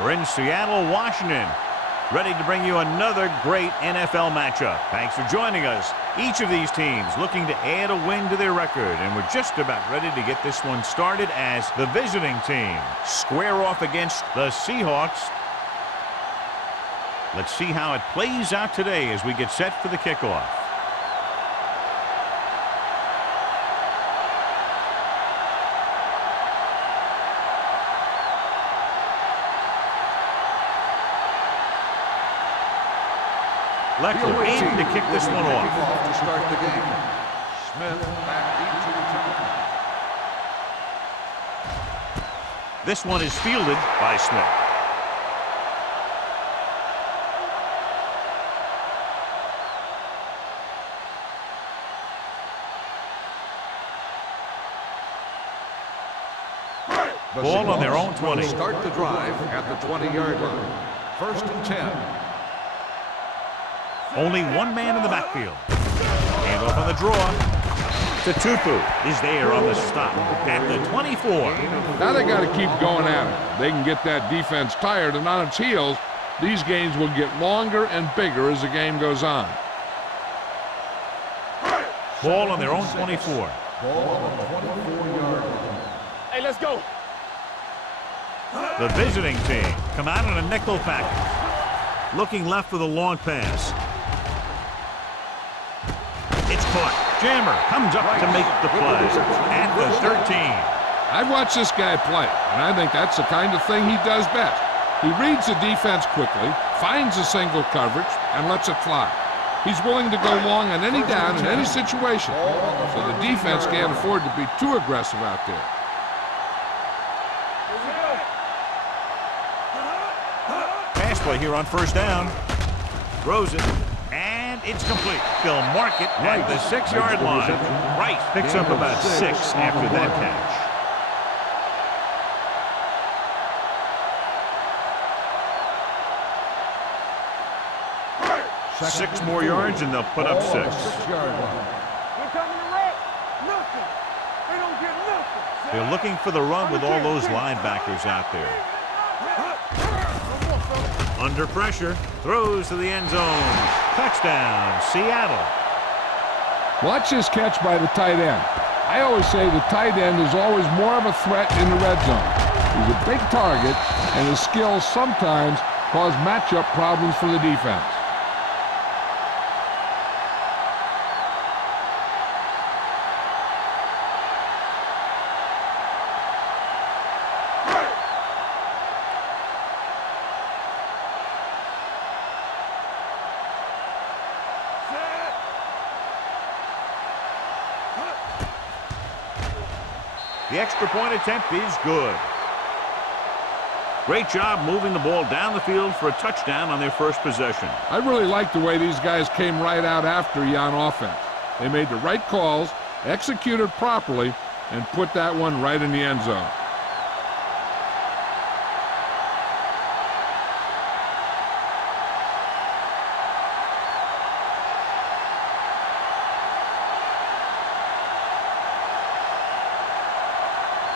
We're in Seattle, Washington, ready to bring you another great NFL matchup. Thanks for joining us. Each of these teams looking to add a win to their record, and we're just about ready to get this one started as the visiting team square off against the Seahawks. Let's see how it plays out today as we get set for the kickoff. Leckler in to kick this one off. To start the game. Smith back into return. This one is fielded by Smith. Ball on their own 20. Start the drive at the 20-yard line. 1st and 10. Only one man in the backfield. Hand off on the draw. Tupu is there on the stop at the 24. Now they got to keep going at it. They can get that defense tired and on its heels. These games will get longer and bigger as the game goes on. Ball on their own 24. Ball on the 24-yard line. Hey, let's go. The visiting team come out on a nickel package. Looking left for the long pass. It's caught. Jammer comes up to make the play at the 13. I've watched this guy play, and I think that's the kind of thing he does best. He reads the defense quickly, finds a single coverage, and lets it fly. He's willing to go long on any down in any situation, so the defense can't afford to be too aggressive out there. Pass play here on 1st down. Throws it. And it's complete. They'll mark it at the 6-yard line. Rice picks up about 6 after that catch. 6 more yards and they'll put up 6. They're looking for the run with all those linebackers out there. Under pressure, throws to the end zone. Touchdown, Seattle. Watch this catch by the tight end. I always say the tight end is always more of a threat in the red zone. He's a big target, and his skills sometimes cause matchup problems for the defense. The extra point attempt is good. Great job moving the ball down the field for a touchdown on their first possession. I really like the way these guys came right out after you on offense. They made the right calls, executed properly, and put that one right in the end zone.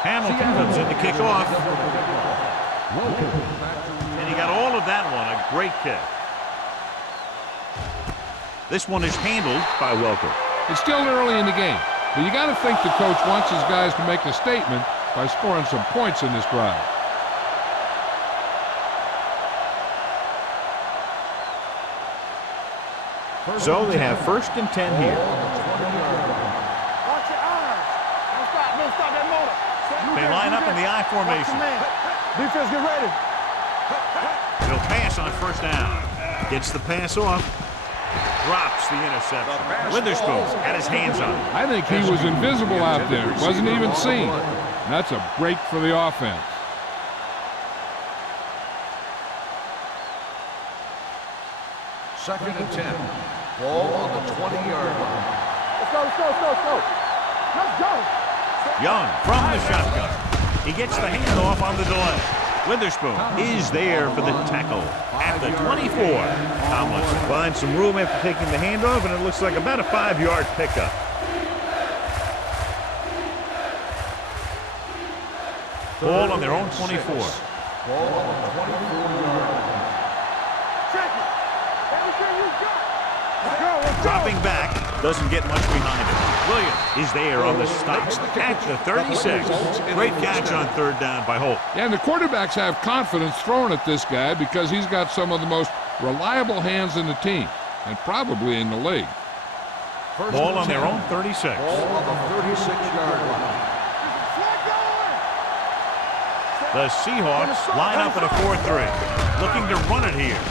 Hamilton comes in to kick off. And he got all of that one, a great kick. This one is handled by Welker. It's still early in the game, but you got to think the coach wants his guys to make a statement by scoring some points in this drive. So they have 1st and 10 here. They line up in the I formation. Defense, get ready. He'll pass on 1st down. Gets the pass off. Drops the interception. Witherspoon had his hands on it. I think he was invisible out there. Wasn't even seen. And that's a break for the offense. Second and 10. Ball on the 20-yard line. Let's go, let's go, let's go, let's go. Let's go. Young from the shotgun. He gets the handoff on the delay. Witherspoon is there for the tackle at the 24. Tomlinson finds some room after taking the handoff, and it looks like about a 5-yard pickup. Ball on their own 24. Ball on the 24-yard line. Check it. Everything you got. Let's go, let's go. Dropping back, doesn't get much behind him. Williams is there on the stop at the 36. Great catch on third down by Holt. Yeah, and the quarterbacks have confidence throwing at this guy because he's got some of the most reliable hands in the team, and probably in the league. Ball on their own 36. Ball on the 36-yard line. The Seahawks line up in a 4-3, looking to run it here.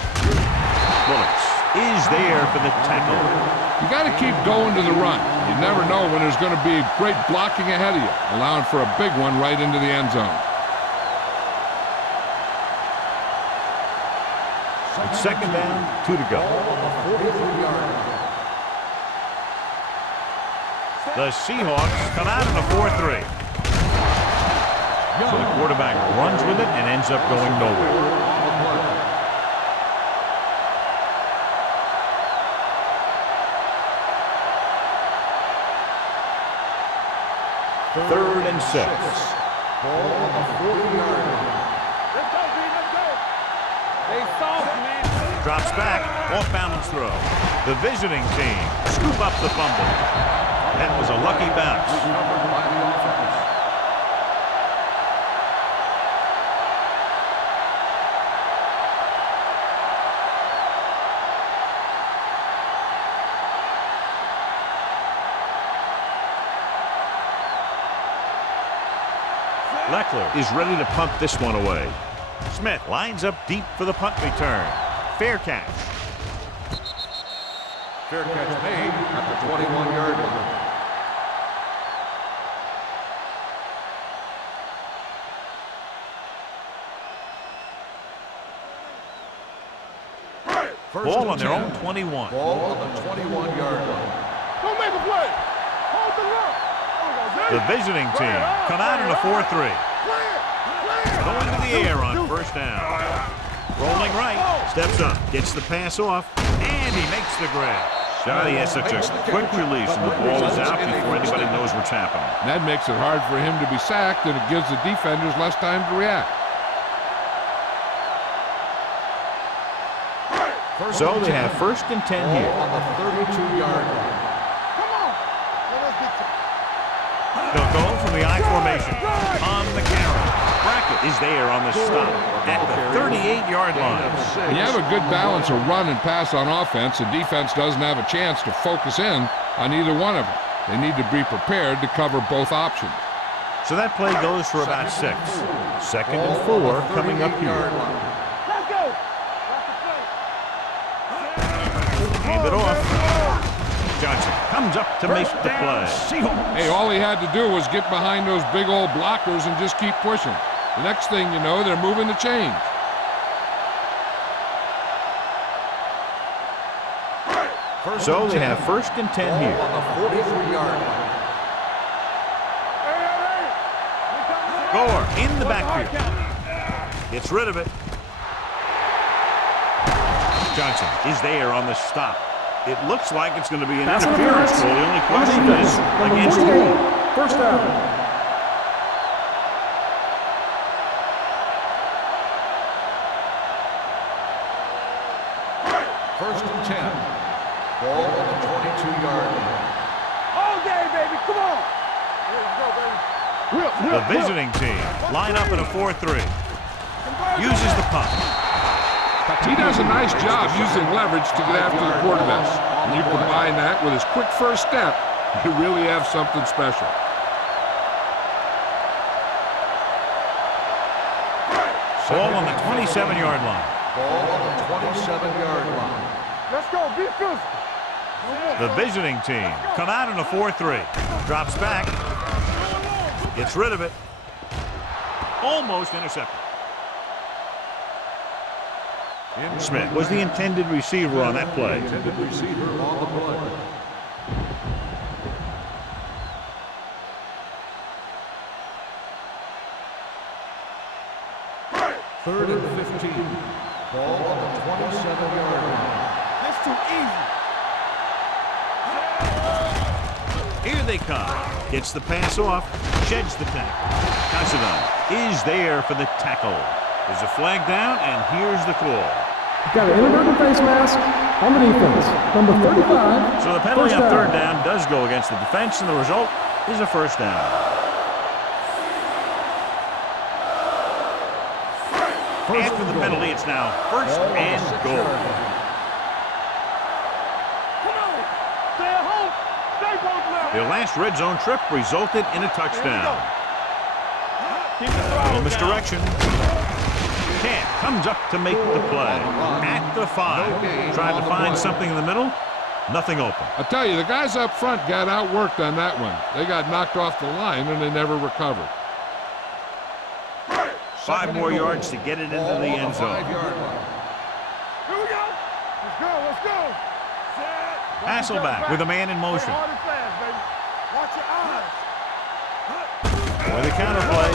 Bullets is there for the tackle. You got to keep going to the run. You never know when there's going to be great blocking ahead of you, allowing for a big one right into the end zone. It's second down, 2 to go. The Seahawks come out in a 4-3. So the quarterback runs with it and ends up going nowhere. Third and 6. Ball on the 40-yard line. Let's go, B, let's go. They soft, man. Drops back, off balance throw. The visiting team scoop up the fumble. That was a lucky bounce. Recovered by the offense. Leckler is ready to punt this one away. Smith lines up deep for the punt return. Fair catch. Fair catch made at the 21-yard line. Ball on their own 21. Ball on the 21-yard line. Don't make a play. Hold the look. The visiting team come out in a 4-3. Going to the air on first down. Rolling right, steps up, gets the pass off, and he makes the grab. God, he has such a quick release, and the ball is out before anybody knows what's happening. And that makes it hard for him to be sacked, and it gives the defenders less time to react. So they have first and 10 here. Ball on the 32-yard line. They'll go from the I formation on the carry. Brackett is there on the stop at the 38-yard line. When you have a good balance of run and pass on offense, the defense doesn't have a chance to focus in on either one of them. They need to be prepared to cover both options. So that play goes for about 6. Second and 4 coming up here. Let's go. Hand it off. Johnson comes up to make the play. Seahawks. Hey, all he had to do was get behind those big old blockers and just keep pushing. The next thing you know, they're moving the chains. So they have first and 10 here. On the 43-yard line. Gore in the backfield. Gets rid of it. Johnson is there on the stop. It looks like it's going to be an interference goal. The only question is against who? First down. First and 10. Ball on the 22-yard line. All day, baby. Come on. Let's go, baby. The visiting team line up in a 4-3. Uses the punt. He does a nice job using leverage to get after the quarterback. And you combine that with his quick first step, you really have something special. Ball on the 27-yard line. Ball on the 27-yard line. Let's go. Be physical. The visiting team come out in a 4-3. Drops back. Gets rid of it. Almost intercepted. Smith was the intended receiver on that play. Intended receiver on the play. Third and 15. Ball on the 27-yard line. That's too easy. Here they come. Gets the pass off. Sheds the tackle. Casadon is there for the tackle. There's a flag down, and here's the call. Got an inadvertent face mask on the defense. Number 35. So the penalty first on down. third down does go against the defense, and the result is a first down. After the penalty, it's now first and goal. Their last red zone trip resulted in a touchdown. A little misdirection. Camp comes up to make the play. At the 5. Trying to find something in the middle. Nothing open. I tell you, the guys up front got outworked on that one. They got knocked off the line, and they never recovered. 5 more yards to get it into the end zone. Here we go. Let's go. Let's go. Hasselback with a man in motion. Hard and fast, baby. Watch your eyes. For the counterplay.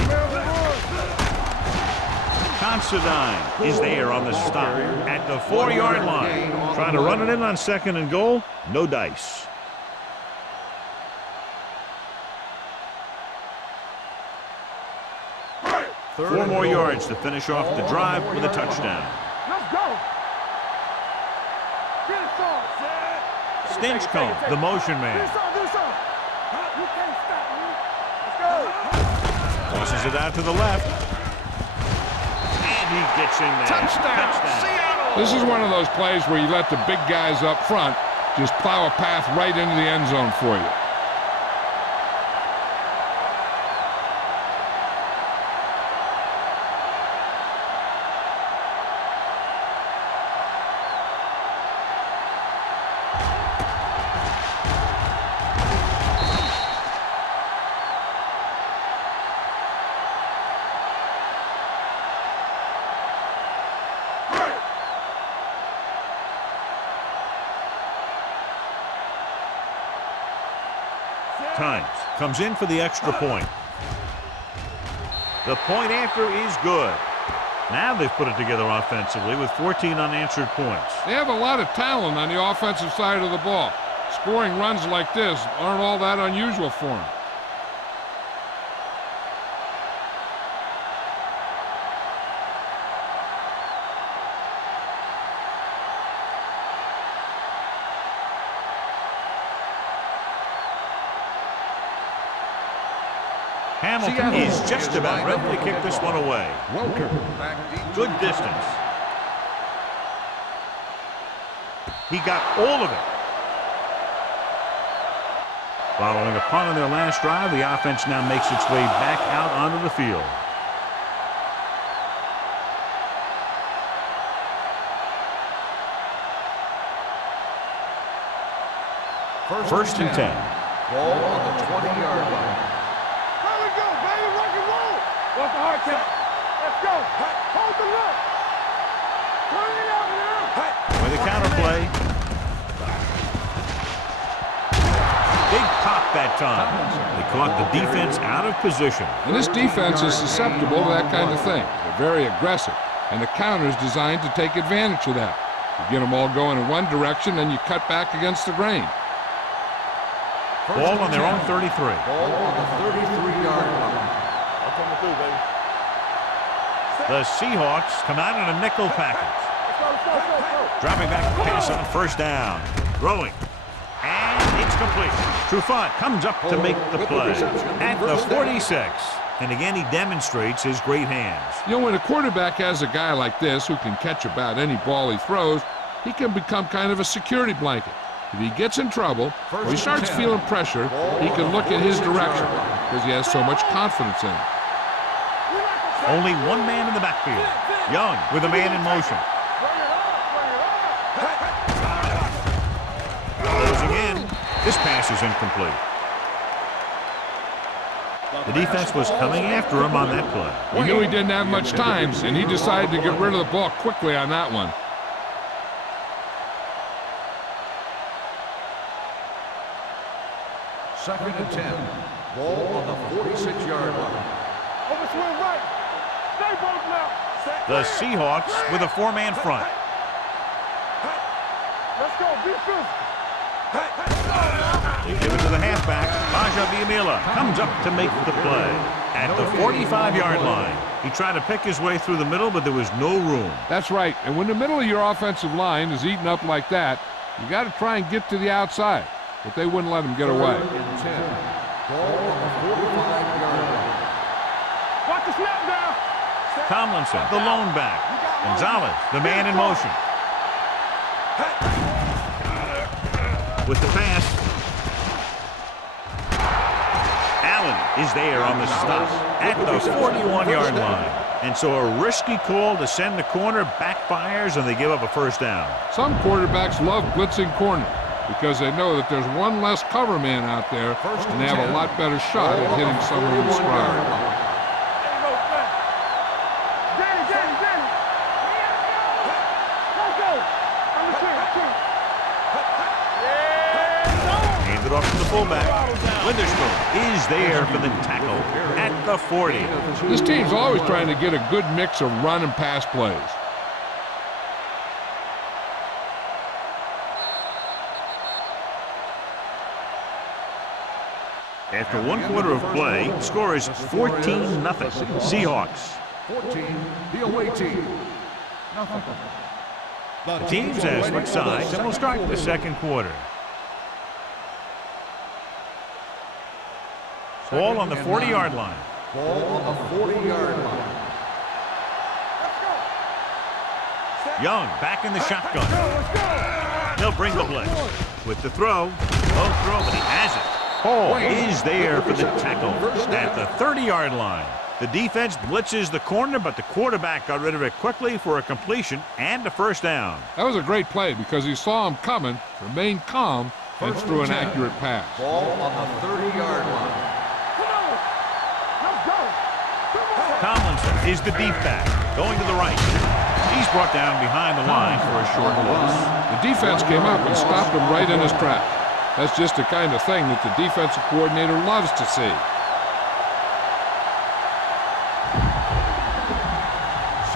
Considine is there on the stop at the 4-yard line. Trying to run it in on second and goal. No dice. Four more yards to finish off the drive with a touchdown. Let's go. Get it started. Stinchcomb, the motion man. Do something. You can't stop me. Let's go. Tosses it out to the left. And he gets in there. Touchdown. This is one of those plays where you let the big guys up front just plow a path right into the end zone for you. Times comes in for the extra point. The point after is good. Now they've put it together offensively with 14 unanswered points. They have a lot of talent on the offensive side of the ball. Scoring runs like this aren't all that unusual for them. Hamilton is just about ready to kick this one away. Good distance. He got all of it. Following a punt on their last drive, the offense now makes its way back out onto the field. First and 10. Ball on the 20-yard line. There we go, baby. Rock and roll. What's the hard count? Let's go. Hold the look. Turn it out now. With a counterplay. Big pop that time. They caught the defense out of position. And this defense is susceptible to that kind of thing. They're very aggressive, and the counter is designed to take advantage of that. You get them all going in one direction, then you cut back against the grain. Ball on their own 33. Ball on the 33-yard line. I'm coming through, baby. The Seahawks come out in a nickel package. Let's go. Dropping back to pass on first down. Throwing. And it's complete. Trufant comes up to make the play at the 46. And again, he demonstrates his great hands. You know, when a quarterback has a guy like this who can catch about any ball he throws, he can become kind of a security blanket. If he gets in trouble or he starts feeling pressure, he can look in his direction because he has so much confidence in him. Only one man in the backfield. Young with a man in motion. Closing in. This pass is incomplete. The defense was coming after him on that play. He knew he didn't have much time, and he decided to get rid of the ball quickly on that one. Second and 10. Ball on the 46-yard line. Overswing right. Stay both now. The Seahawks with a four-man front. Let's go. Be physical. They give it to the halfback. Baja Villamila comes up to make the play at the 45-yard line. He tried to pick his way through the middle, but there was no room. That's right. And when the middle of your offensive line is eaten up like that, you got to try and get to the outside. But they wouldn't let him get away. Ball on the 45-yard line. Watch the snap down. Tomlinson, the lone back. Gonzalez, the man in motion. With the pass. Allen is there on the stop at the 41-yard line. And so a risky call to send the corner backfires, and they give up a first down. Some quarterbacks love blitzing corner because they know that there's one less cover man out there, and they have a lot better shot at hitting someone in stride. Handed off to the fullback. Witherspoon is there for the tackle at the 40. This team's always trying to get a good mix of run and pass plays. After 1 quarter of play, the score is 14-0. Seahawks. 14, the away team. Nothing. The teams have switched sides, and we'll start the second quarter. Ball on the 40-yard line. Ball on the 40-yard line. Young back in the shotgun. He'll bring the blitz. With the throw. Low throw, but he has it. Hall is there for the tackle at the 30-yard line. The defense blitzes the corner, but the quarterback got rid of it quickly for a completion and a first down. That was a great play because he saw him coming, remained calm, and threw an accurate pass. Ball on the 30-yard line. Tomlinson is the deep back, going to the right. He's brought down behind the line for a short loss. The defense came up and stopped him right in his tracks. That's just the kind of thing that the defensive coordinator loves to see.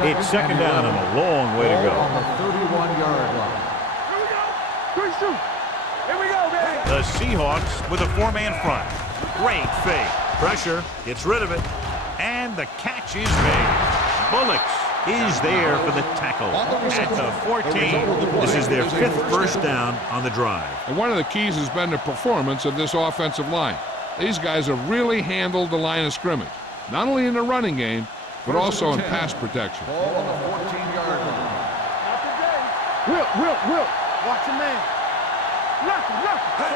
It's second down and a long way to go. On the 31-yard line. Here we go, baby. The Seahawks with a 4-man front. Great fake. Pressure, gets rid of it, and the catch is made. Bullocks is there for the tackle at the 14. This is their 5th first down on the drive. And one of the keys has been the performance of this offensive line. These guys have really handled the line of scrimmage, not only in the running game, but also in pass protection. Ball on the 14-yard line. Will. Watch your man.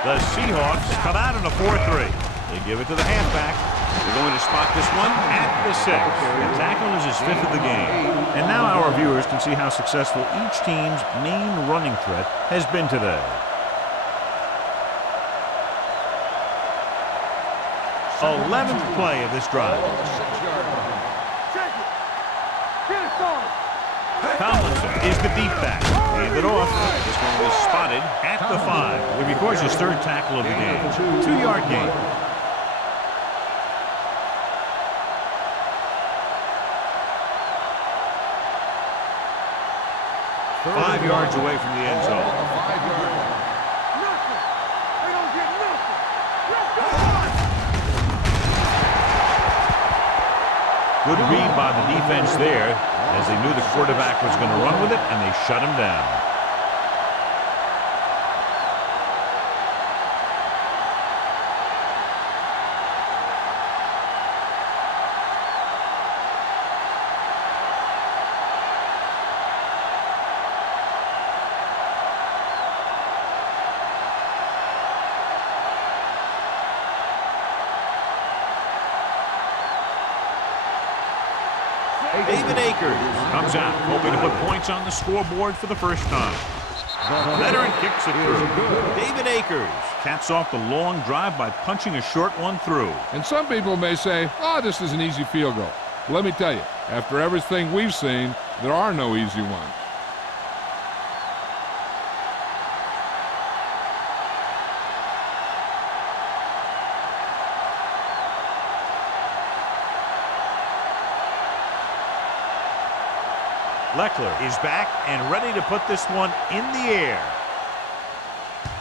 The Seahawks come out in a 4-3. They give it to the halfback. They're going to spot this one at the 6. The tackle is his 5th of the game. And now our viewers can see how successful each team's main running threat has been today. 11th play of this drive. Ball on the 6-yard line. Tomlinson is the deep back. Handed off. This one was spotted at the 5. It records his 3rd tackle of the game. 2-yard gain. Five yards away from the end zone. Ball on the 5-yard line. They don't get nothing. Good read by the defense there, as they knew the quarterback was going to run with it, and they shut him down. David Akers comes out, hoping to put points on the scoreboard for the first time. The veteran kicks it through. David Akers caps off the long drive by punching a short one through. And some people may say, oh, this is an easy field goal. But let me tell you, after everything we've seen, there are no easy ones. Leckler is back and ready to put this one in the air.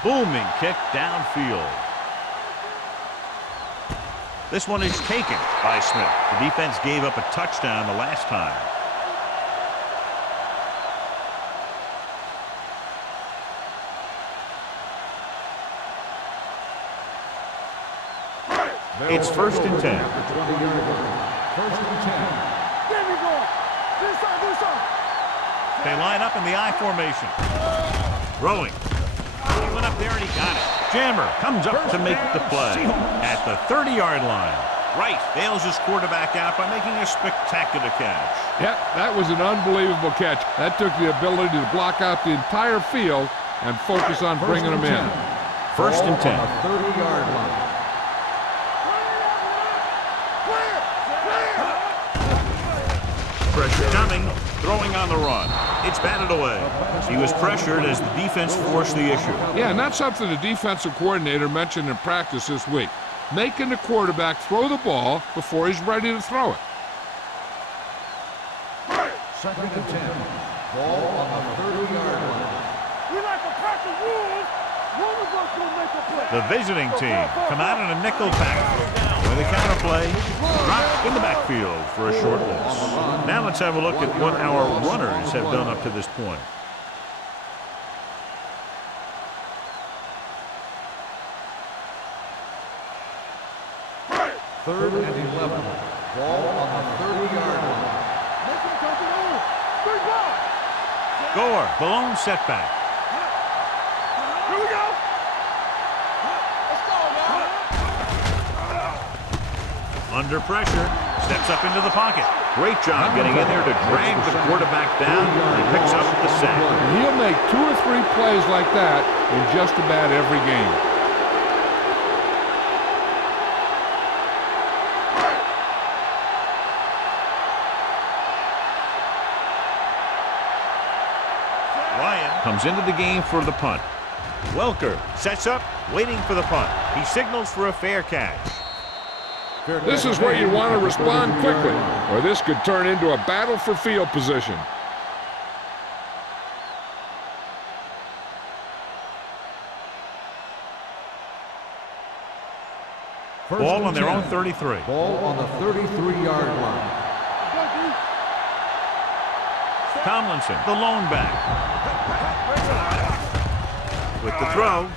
Booming kick downfield. This one is taken by Smith. The defense gave up a touchdown the last time. It's 1st and 10. 1st and 10. Get me going. This side. They line up in the I formation. Throwing. He went up there and he got it. Jammer comes up to make the play at the 30-yard line. Wright bails his quarterback out by making a spectacular catch. Yeah, that was an unbelievable catch. That took the ability to block out the entire field and focus on bringing them in. 1st and 10. 30-yard line. Pressure coming, throwing on the run. It's batted away. He was pressured as the defense forced the issue. Yeah, and that's something the defensive coordinator mentioned in practice this week. Making the quarterback throw the ball before he's ready to throw it. 2nd and 10. Ball on the 30-yard line. We like to crack the rules. One of us will make a play. The visiting team come out in a nickel package with a counter play, dropped in the backfield for a short loss. Now let's have a look at what our runners have done up to this point. Third and 11. Ball on the 30-yard line. Listen, touch it on. Big ball. Gore, the lone setback. Here we go. Let's go, man. Under pressure, steps up into the pocket. Great job getting in there to drag the quarterback down. He picks up the sack. He'll make 2 or 3 plays like that in just about every game. Ryan comes into the game for the punt. Welker sets up, waiting for the punt. He signals for a fair catch. This is where you want to respond quickly, or this could turn into a battle for field position. Ball on their own 33. Ball on the 33-yard line. Tomlinson, the lone back. With the throw.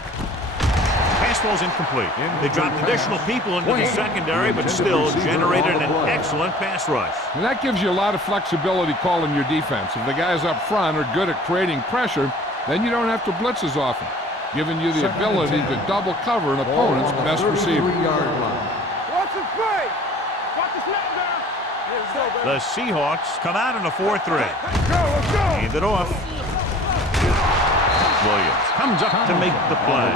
Pass ball's incomplete. They dropped additional people into the secondary, but still generated an excellent pass rush. And that gives you a lot of flexibility calling your defense. If the guys up front are good at creating pressure, then you don't have to blitz as often, giving you the ability to double cover an opponent's best receiver. Watch the play. Watch the snap down. The Seahawks come out in a 4-3. Let's go. Hand it off. Williams comes up to make the play.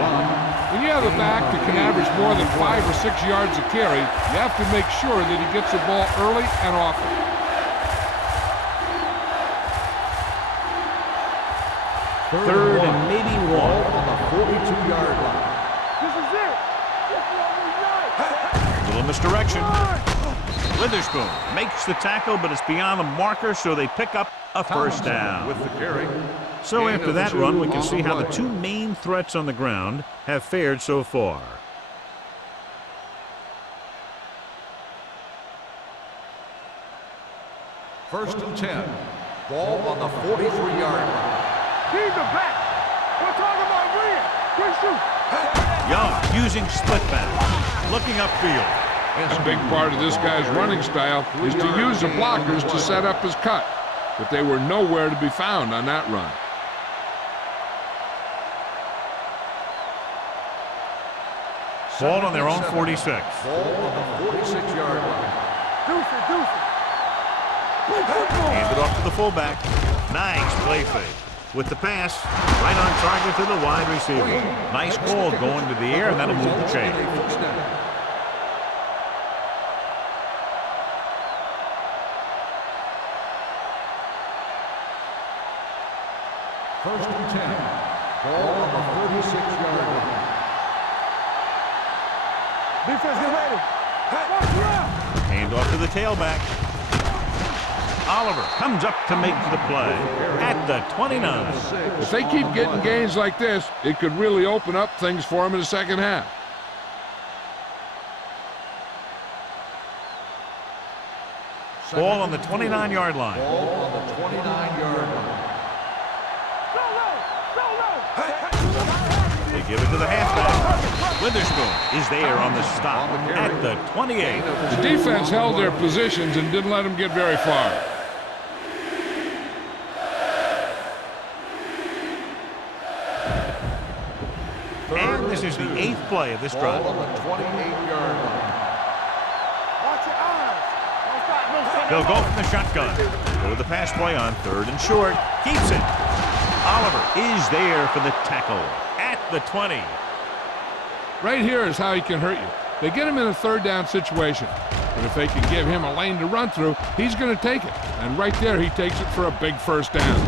When you have a back that can average more than 5 or 6 yards a carry, you have to make sure that he gets the ball early and often. Third and maybe 1. On the 42-yard line. This is it. This is what we like. A little misdirection. Witherspoon makes the tackle, but it's beyond the marker, so they pick up a first down. With the carry. So after that run, we can see how the 2 main threats on the ground have fared so far. First and 10. Ball on the 43-yard line. He's the back. We're talking about win. Good shoot. Young using split back, looking upfield. A big part of this guy's running style is to use the blockers to set up his cut, but they were nowhere to be found on that run. Ball on their own 46. Ball on the 46-yard line. Deuce. Hand it off to the fullback. Nice play fake. With the pass, right on target to the wide receiver. Nice ball going to the air, and that'll move the chain. First and 10. Ball on the 36-yard line. Defense, get ready. Watch it out. Hand off to the tailback. Oliver comes up to make the play at the 29. If they keep getting gains like this, it could really open up things for them in the second half. Ball on the 29-yard line. Ball on the 29-yard line. They give it to the halfback. Witherspoon is there on the stop at the 28. The defense held their positions and didn't let them get very far. And this is the 8th play of this drive. Ball on the 28-yard line. Watch your eyes. Don't stop, no stop. They'll go from the shotgun. Go to the pass play on 3rd and short. Keeps it. Oliver is there for the tackle at the 20. Right here is how he can hurt you. They get him in a 3rd down situation. But if they can give him a lane to run through, he's going to take it. And right there, he takes it for a big 1st down.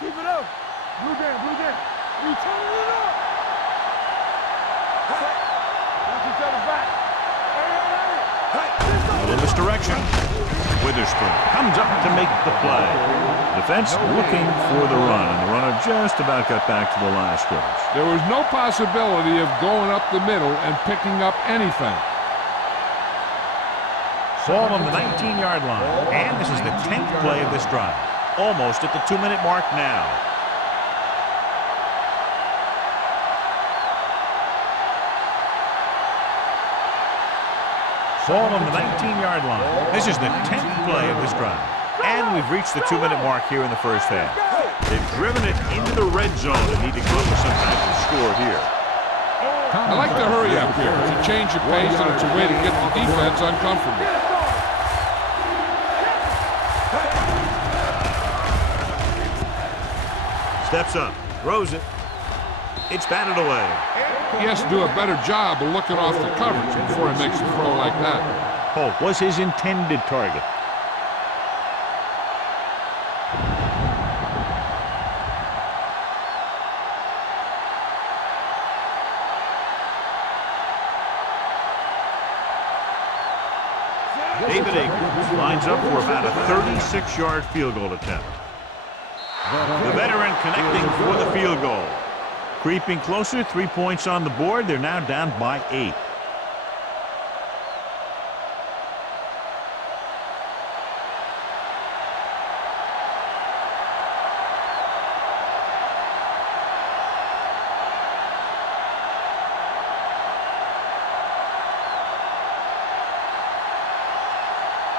Keep it up. Blue game, blue game. We turning it up. Watch each other back. A little misdirection. Witherspoon comes up to make the play. Defense looking for the run, and the runner just about got back to the line of scrimmage. There was no possibility of going up the middle and picking up anything. Ball on the 19-yard line, and this is the 10th play of this drive. Almost at the 2-minute mark now. Ball on the 19-yard line. This is the 10th play of this drive. And we've reached the 2-minute mark here in the first half. They've driven it into the red zone and need to come up with some type of score here. I like the hurry up here. It's a change of pace, and it's a way to get the defense uncomfortable. Steps up, throws it. It's batted away. He has to do a better job of looking off the coverage before he makes a throw like that. Polk was his intended target. David Akers lines up for about a 36-yard field goal attempt. The veteran connecting for the field goal. Creeping closer, 3 points on the board. They're now down by 8.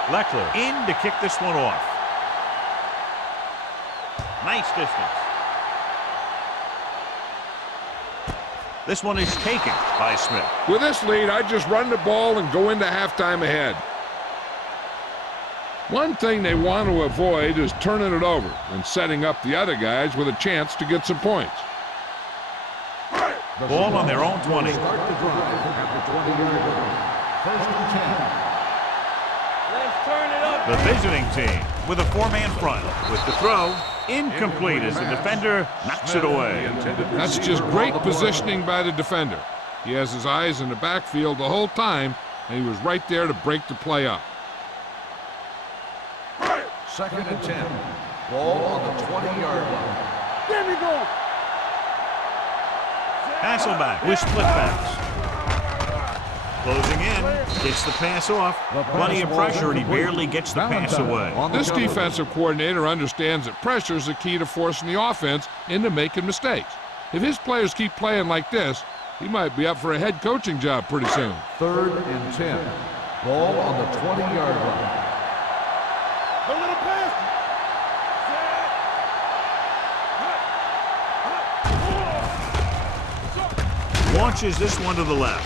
Leckler in to kick this one off. Nice distance. This one is taken by Smith. With this lead, I just run the ball and go into halftime ahead. One thing they want to avoid is turning it over and setting up the other guys with a chance to get some points. Ball on their own 20. Start the drive at the 20-yard line. 1st and 10. Let's turn it up. The visiting team with a 4-man front. With the throw, incomplete as the defender knocks it away. That's just great positioning by the defender. He has his eyes in the backfield the whole time, and he was right there to break the play up. 2nd and 10. Ball on the 20-yard line. There we go. Hasselback with split backs. Closing in, gets the pass off. Plenty of pressure, and he barely gets the pass away. This defensive coordinator understands that pressure is the key to forcing the offense into making mistakes. If his players keep playing like this, he might be up for a head coaching job pretty soon. 3rd and 10. Ball on the 20-yard line. A little pass. Launches this one to the left.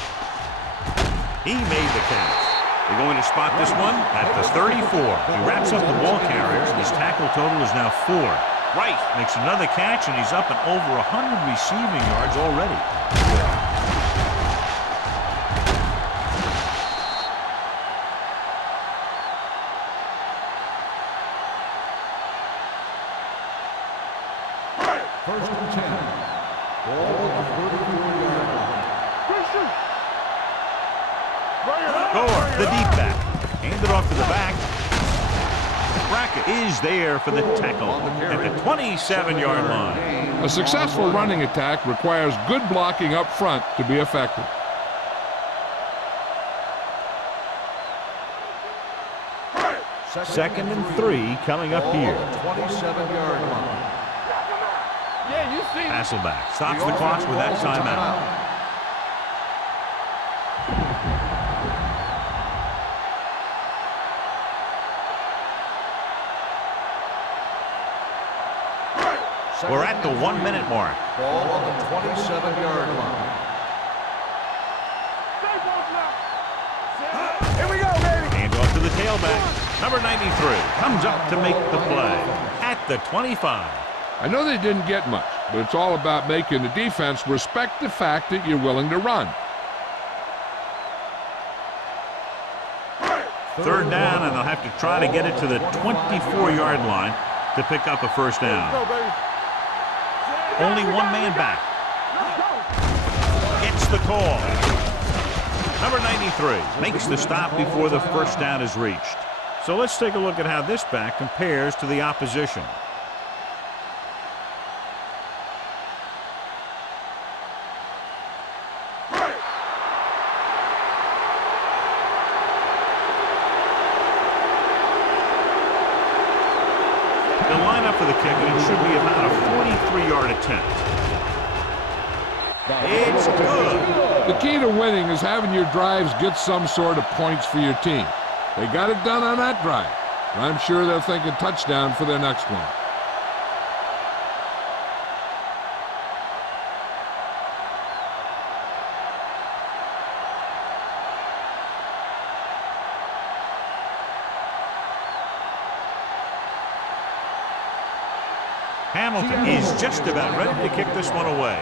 He made the catch. They're going to spot this one at the 34. He wraps up the ball carrier. His tackle total is now 4. Right makes another catch, and he's up and over 100 receiving yards already. First and 10. Ball on the 34-yard line. Christian. Gore, the deep back. Hand it off to the back. Brackett is there for the tackle at the 27-yard line. A successful running attack requires good blocking up front to be effective. Second and 3 coming up here. 27-yard line. Yeah, you see. Hasselback stops the clock with that timeout. We're at the 1-minute mark. Ball on the 27-yard line. Here we go, baby. Hand off to the tailback. Number 93 comes up to make the play at the 25. I know they didn't get much, but it's all about making the defense respect the fact that you're willing to run. Third down, and they'll have to try to get it to the 24-yard line to pick up a first down. Go, baby. Only one man back. Gets the call. Number 93 makes the stop before the first down is reached. So let's take a look at how this back compares to the opposition. The lineup for the kick, and it should be about a 43-yard attempt. It's good. The key to winning is having your drives get some sort of points for your team. They got it done on that drive, and I'm sure they're thinking touchdown for their next one. Hamilton is just about ready to kick this one away.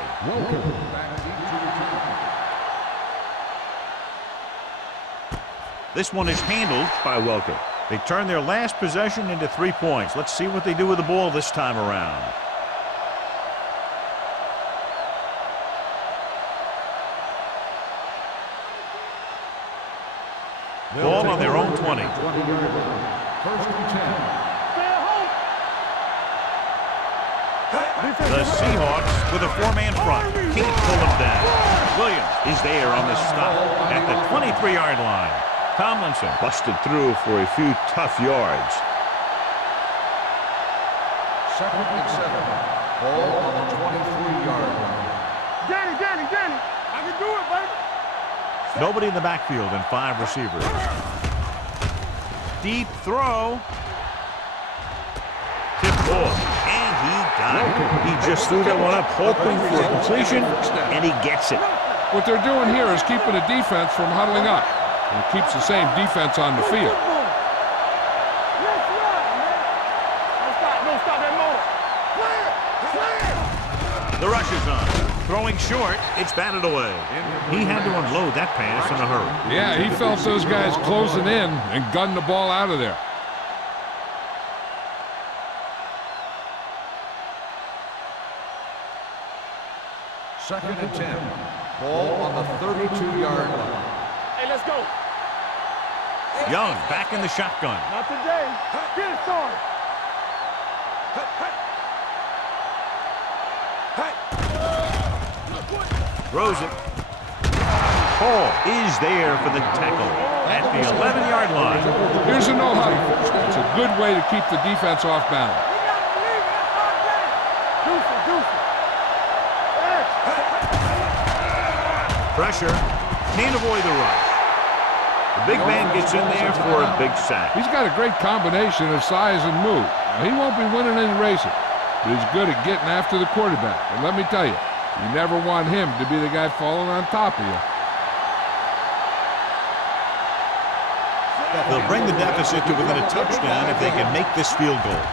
This one is handled by Welker. They turn their last possession into 3 points. Let's see what they do with the ball this time around. Ball on their own 20. First and 10. The Seahawks with a 4-man front. Can't pull them down. Williams is there on the stop at the 23-yard line. Tomlinson busted through for a few tough yards. Second and 7. Ball on the 23-yard line. Danny. I can do it, baby. Nobody in the backfield and 5 receivers. Deep throw. Tip ball. And he got it. He just threw that one up, hoping for completion, and he gets it. What they're doing here is keeping the defense from huddling up. And it keeps the same defense on the field. Let's run, man. Don't stop that motor. Play it. The rush is on. Throwing short, it's batted away. He had to unload that pass in a hurry. Yeah, he felt those guys closing in and gunned the ball out of there. Second and 10. Ball on the 32-yard line. Hey, let's go. Young back in the shotgun. Not today. Get it started. Throws it. Hall is there for the tackle at the 11-yard line. Here's a no huddle. It's a good way to keep the defense off balance. Pressure. Can't avoid the rush. The big man gets in there for a big sack. He's got a great combination of size and move. Now, he won't be winning any races, but he's good at getting after the quarterback. And let me tell you, you never want him to be the guy falling on top of you. They'll bring the deficit to within a touchdown if they can make this field goal.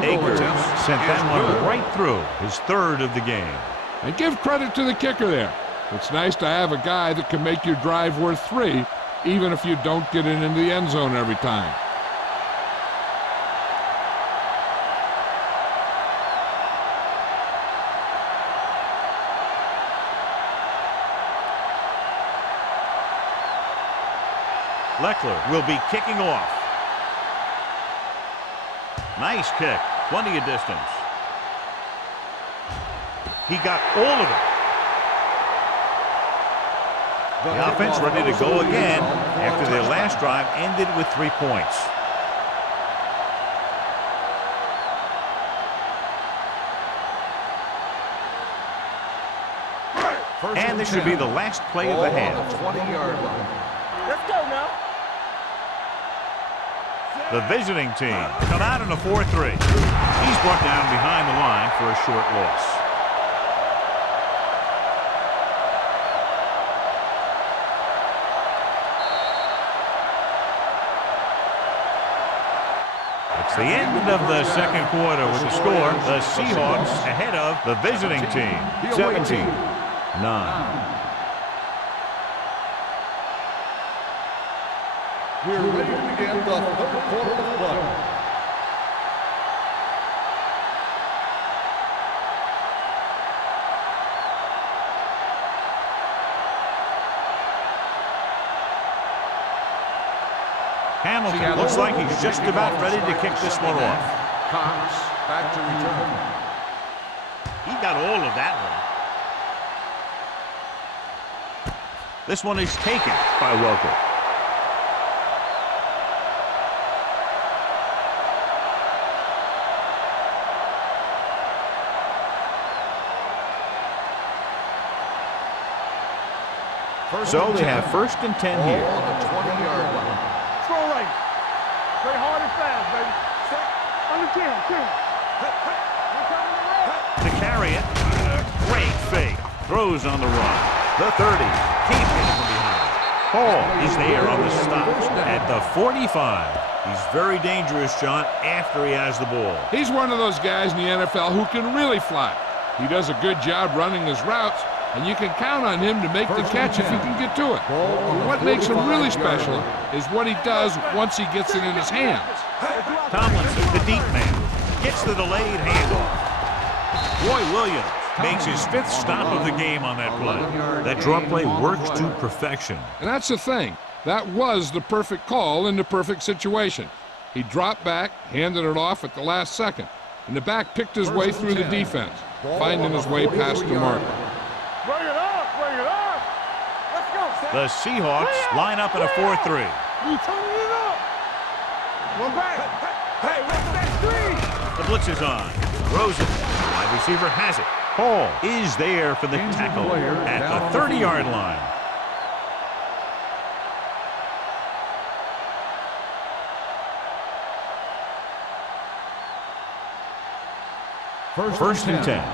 Akers sent that one right through, his third of the game. And give credit to the kicker there. It's nice to have a guy that can make your drive worth 3, even if you don't get it into the end zone every time. Leckler will be kicking off. Nice kick. Plenty of distance. He got all of it. The offense ready to go again after their last drive ended with 3 points. And this should be the last play of the half. 20-yard line. Let's go now. The visiting team come out in a 4-3. He's brought down behind the line for a short loss. It's the end of the second quarter with the score. The Seahawks ahead of the visiting team. 17-9. We're ready to begin the third quarter of play. Hamilton looks like he's just about ready to kick this one off. Cox back to return. He got all of that one. This one is taken by Welker. So they have 1st and 10 here. On the 20-yard line. Throw right. Play hard and fast, baby. Under 10. To carry it. Great fake. Throws on the run. The 30. Can't get it from behind. Hall is there on the stop at the 45. He's very dangerous, John, after he has the ball. He's one of those guys in the NFL who can really fly. He does a good job running his routes, and you can count on him to make the catch if he can get to it. But what makes him really special is what he does once he gets it in his hands. Tomlinson, the deep man, gets the delayed handoff. Roy Williams makes his 5th stop of the game on that play. That draw play works to perfection. And that's the thing. That was the perfect call in the perfect situation. He dropped back, handed it off at the last second, and the back picked his way through the defense, finding his way past the marker. Bring it up, bring it up. Let's go. The Seahawks line up in a 4-3. You turning it up. One back. Hey, what's that screen? The blitz is on. Rosen, wide receiver, has it. Hall is there for the tackle at the 30-yard line. First and 10.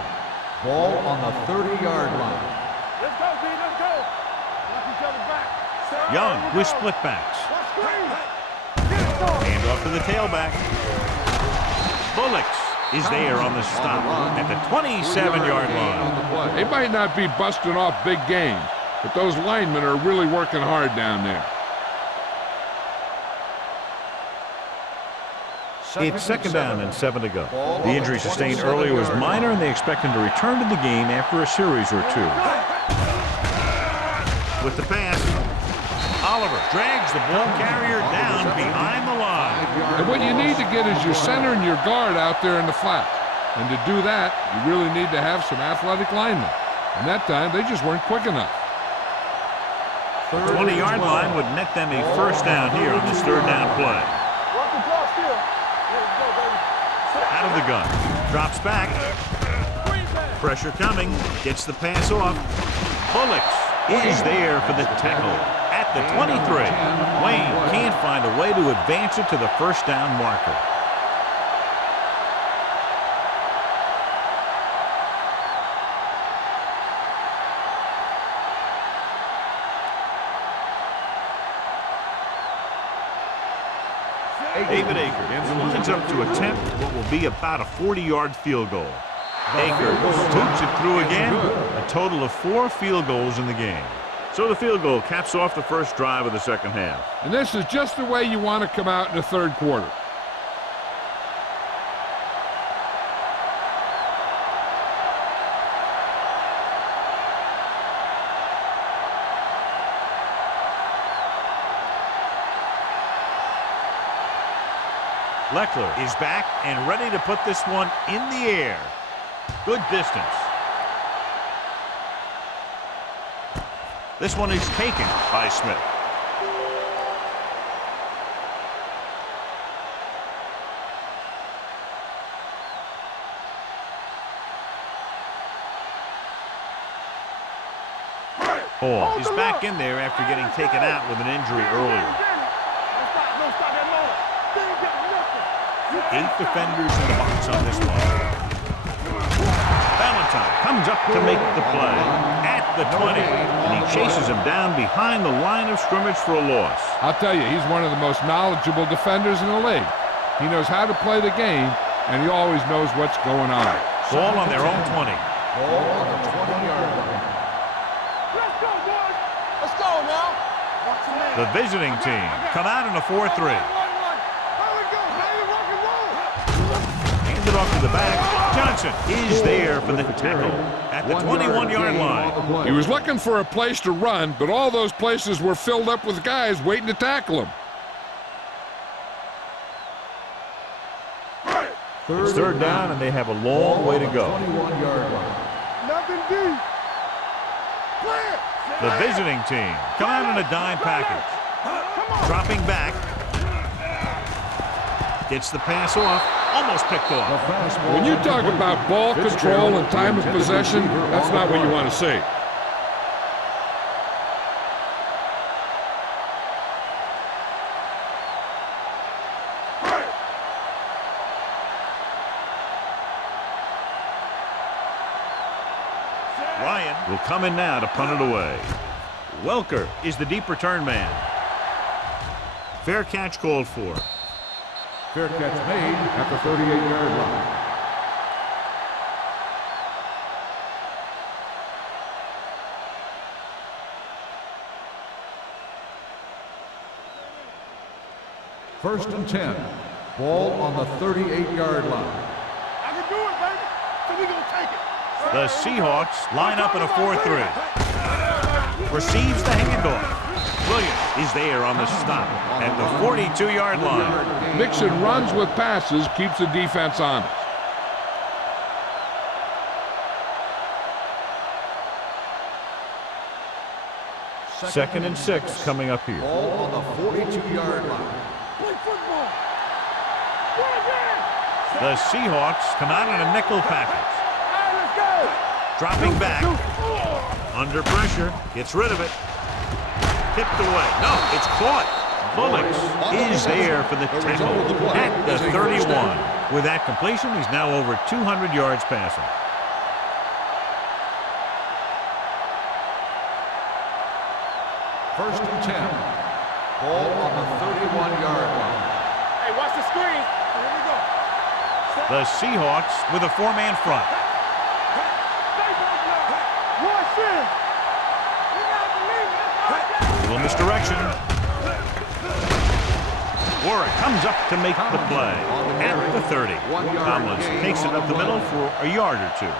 Ball on the 30-yard line. Let's go, B, let's go. Knock each other back. Young with split backs. Let's screen. Get it going. Hand off to the tailback. Bullocks is there on the stop at the 27-yard line. They might not be busting off big games, but those linemen are really working hard down there. It's 2nd down and 7 to go. The injury sustained earlier was minor, and they expect him to return to the game after a series or 2. With the pass, Oliver drags the ball carrier down behind the line. And what you need to get is your center and your guard out there in the flat. And to do that, you really need to have some athletic linemen. And that time, they just weren't quick enough. The 20-yard line would net them a 1st down here on this 3rd down play. Walk the ball still. Let's go, baby. Out of the gun. Drops back. Pressure coming. Gets the pass off. Bullocks is there for the tackle at the 23. Wayne can't find a way to advance it to the 1st down marker. David Akers lines up to attempt what will be about a 40-yard field goal. Akers toots it through again. A total of 4 field goals in the game. So the field goal caps off the first drive of the second half. And this is just the way you want to come out in the 3rd quarter. Leckler is back and ready to put this one in the air. Good distance. This one is taken by Smith. Hall is back in there after getting taken out with an injury earlier. 8 defenders in the box on this one. Valentine comes up to make the play at the 20, and he chases him down behind the line of scrimmage for a loss. I'll tell you, he's one of the most knowledgeable defenders in the league. He knows how to play the game, and he always knows what's going on. Ball on their own 20. Ball on the 20-yard line. Let's go, boys. Let's go now. The visiting team come out in a 4-3. Handed off to the back. Johnson is there for the tackle at the 21-yard line. He was looking for a place to run, but all those places were filled up with guys waiting to tackle him. It's third down, and they have a long way to go. 21-yard line. Nothing deep. Clear. The visiting team come out in a dime package. Dropping back. Gets the pass off. Almost picked off. When you talk about ball control and time of possession, that's not what you want to see. Ryan will come in now to punt it away. Welker is the deep return man. Fair catch called for. Fair catch made at the 38-yard line. First and 10. Ball on the 38-yard line. I can do it, baby. So we gonna take it. The Seahawks line up in a 4-3. Receives the handoff. Williams is there on the stop at the 42-yard line. Mixon runs with passes, keeps the defense honest. Second and 6 coming up here. Ball on the 42-yard line. Play football. Go again. The Seahawks come out in a nickel package. All right, let's go. Dropping back. Under pressure. Gets rid of it. Tipped away. No, it's caught. Bullocks is there for the tackle at the 31. With that completion, he's now over 200 yards passing. First and 10. Ball on the 31-yard line. Hey, watch the screen. Here we go. The Seahawks with a 4-man front. Watch this. You gotta believe it. Little misdirection. Warwick comes up to make the play at the 30. Tomlins takes it up the middle for a yard or two.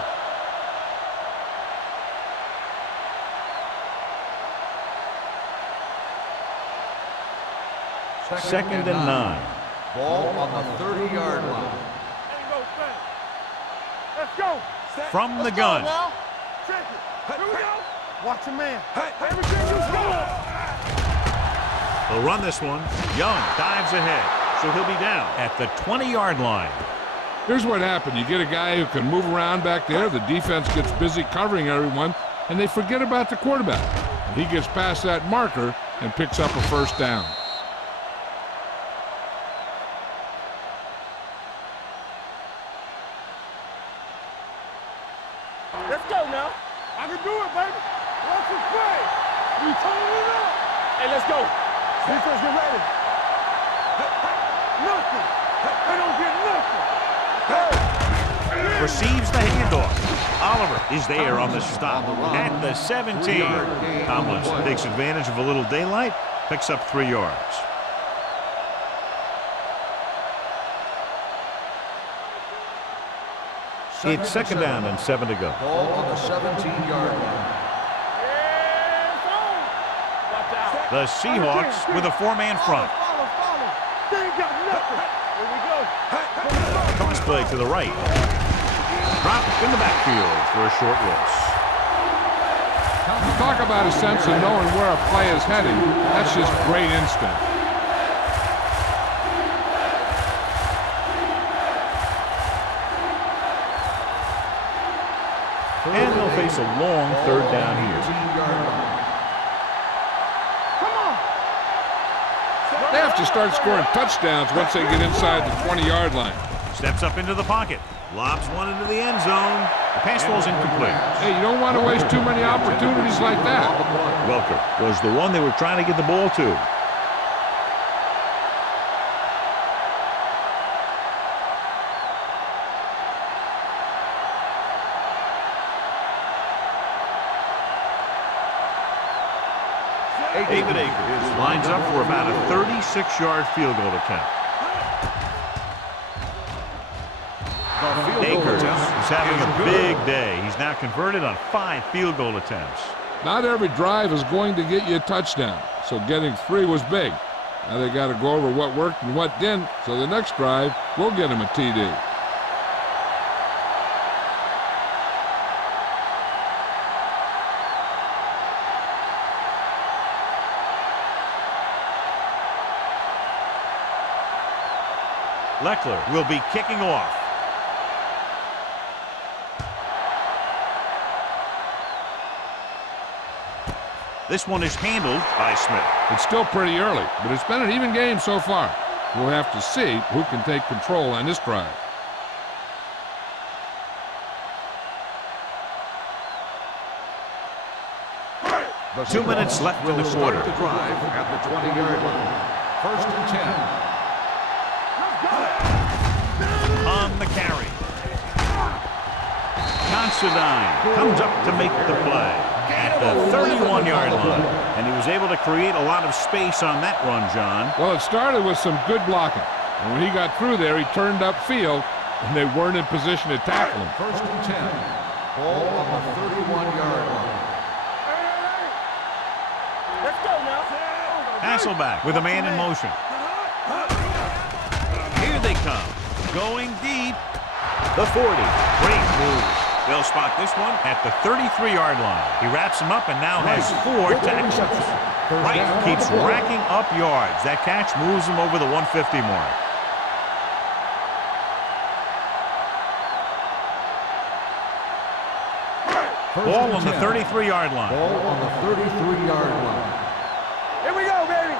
Second and 9. Ball on the 30-yard line. Ain't no thing. Let's go. From the gun. Now. Check it. Here we go. Watch your man. Everything you score. They'll run this one. Young dives ahead, so he'll be down at the 20-yard line. Here's what happened. You get a guy who can move around back there. The defense gets busy covering everyone, and they forget about the quarterback. He gets past that marker and picks up a first down. Let's go now. I can do it, baby. Watch this play. We turning it up. Hey, let's go. Defense, get ready. Nothing. They don't get nothing. Receives the handoff. Oliver is there on the stop at the 17. Tomlins takes advantage of a little daylight, picks up 3 yards. It's second down and 7 to go. Ball on the 17-yard line. The Seahawks with a 4-man front. Follow. They ain't got nothing. Toss play to the right. Drop in the backfield for a short loss. You talk about a sense of knowing where a play is heading. That's just great instinct. And they'll face a long third down here. They have to start scoring touchdowns once they get inside the 20-yard line. Steps up into the pocket. Lobs one into the end zone. The pass ball's incomplete. Hey, you don't want to waste too many opportunities like that. Welker was the one they were trying to get the ball to. David Akers lines up for about a 36-yard field goal attempt. Akers is having a big day. He's now converted on 5 field goal attempts. Not every drive is going to get you a touchdown, so getting 3 was big. Now they got to go over what worked and what didn't, so the next drive will get him a TD. Leckler will be kicking off. This one is handled by Smith. It's still pretty early, but it's been an even game so far. We'll have to see who can take control on this drive. The 2 minutes left in the quarter. The drive at the 20-yard line. 1st and 10. On the carry. Considine comes up to make the play at the 31-yard line. And he was able to create a lot of space on that run, John. Well, it started with some good blocking. And when he got through there, he turned upfield, and they weren't in position to tackle him. 1st and 10. Ball on the 31-yard line. Let's go now. Hasselback with a man in motion. Here they come. Going deep. The 40. Great move. They'll spot this one at the 33-yard line. He wraps him up and now has 4 tackles. Wright keeps racking up yards. That catch moves him over the 150 mark. Ball on the 33-yard line. Ball on the 33-yard line. Here we go, baby.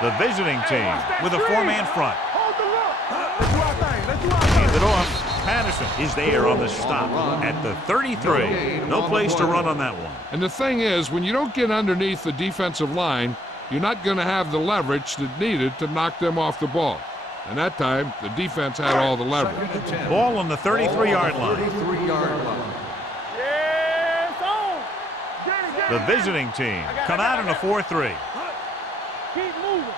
The visiting team with a 4-man front. Hold the look. Let's do our thing. Let's do our thing. Hand it off. Patterson is there on the stop at the 33. No place to run on that one. And the thing is, when you don't get underneath the defensive line, you're not going to have the leverage that needed to knock them off the ball. And that time, the defense had all the leverage. Ball on the 33-yard line. 33-yard line. Yeah, it's on. Get it, get The it. visiting team come out in a 4-3. Keep moving.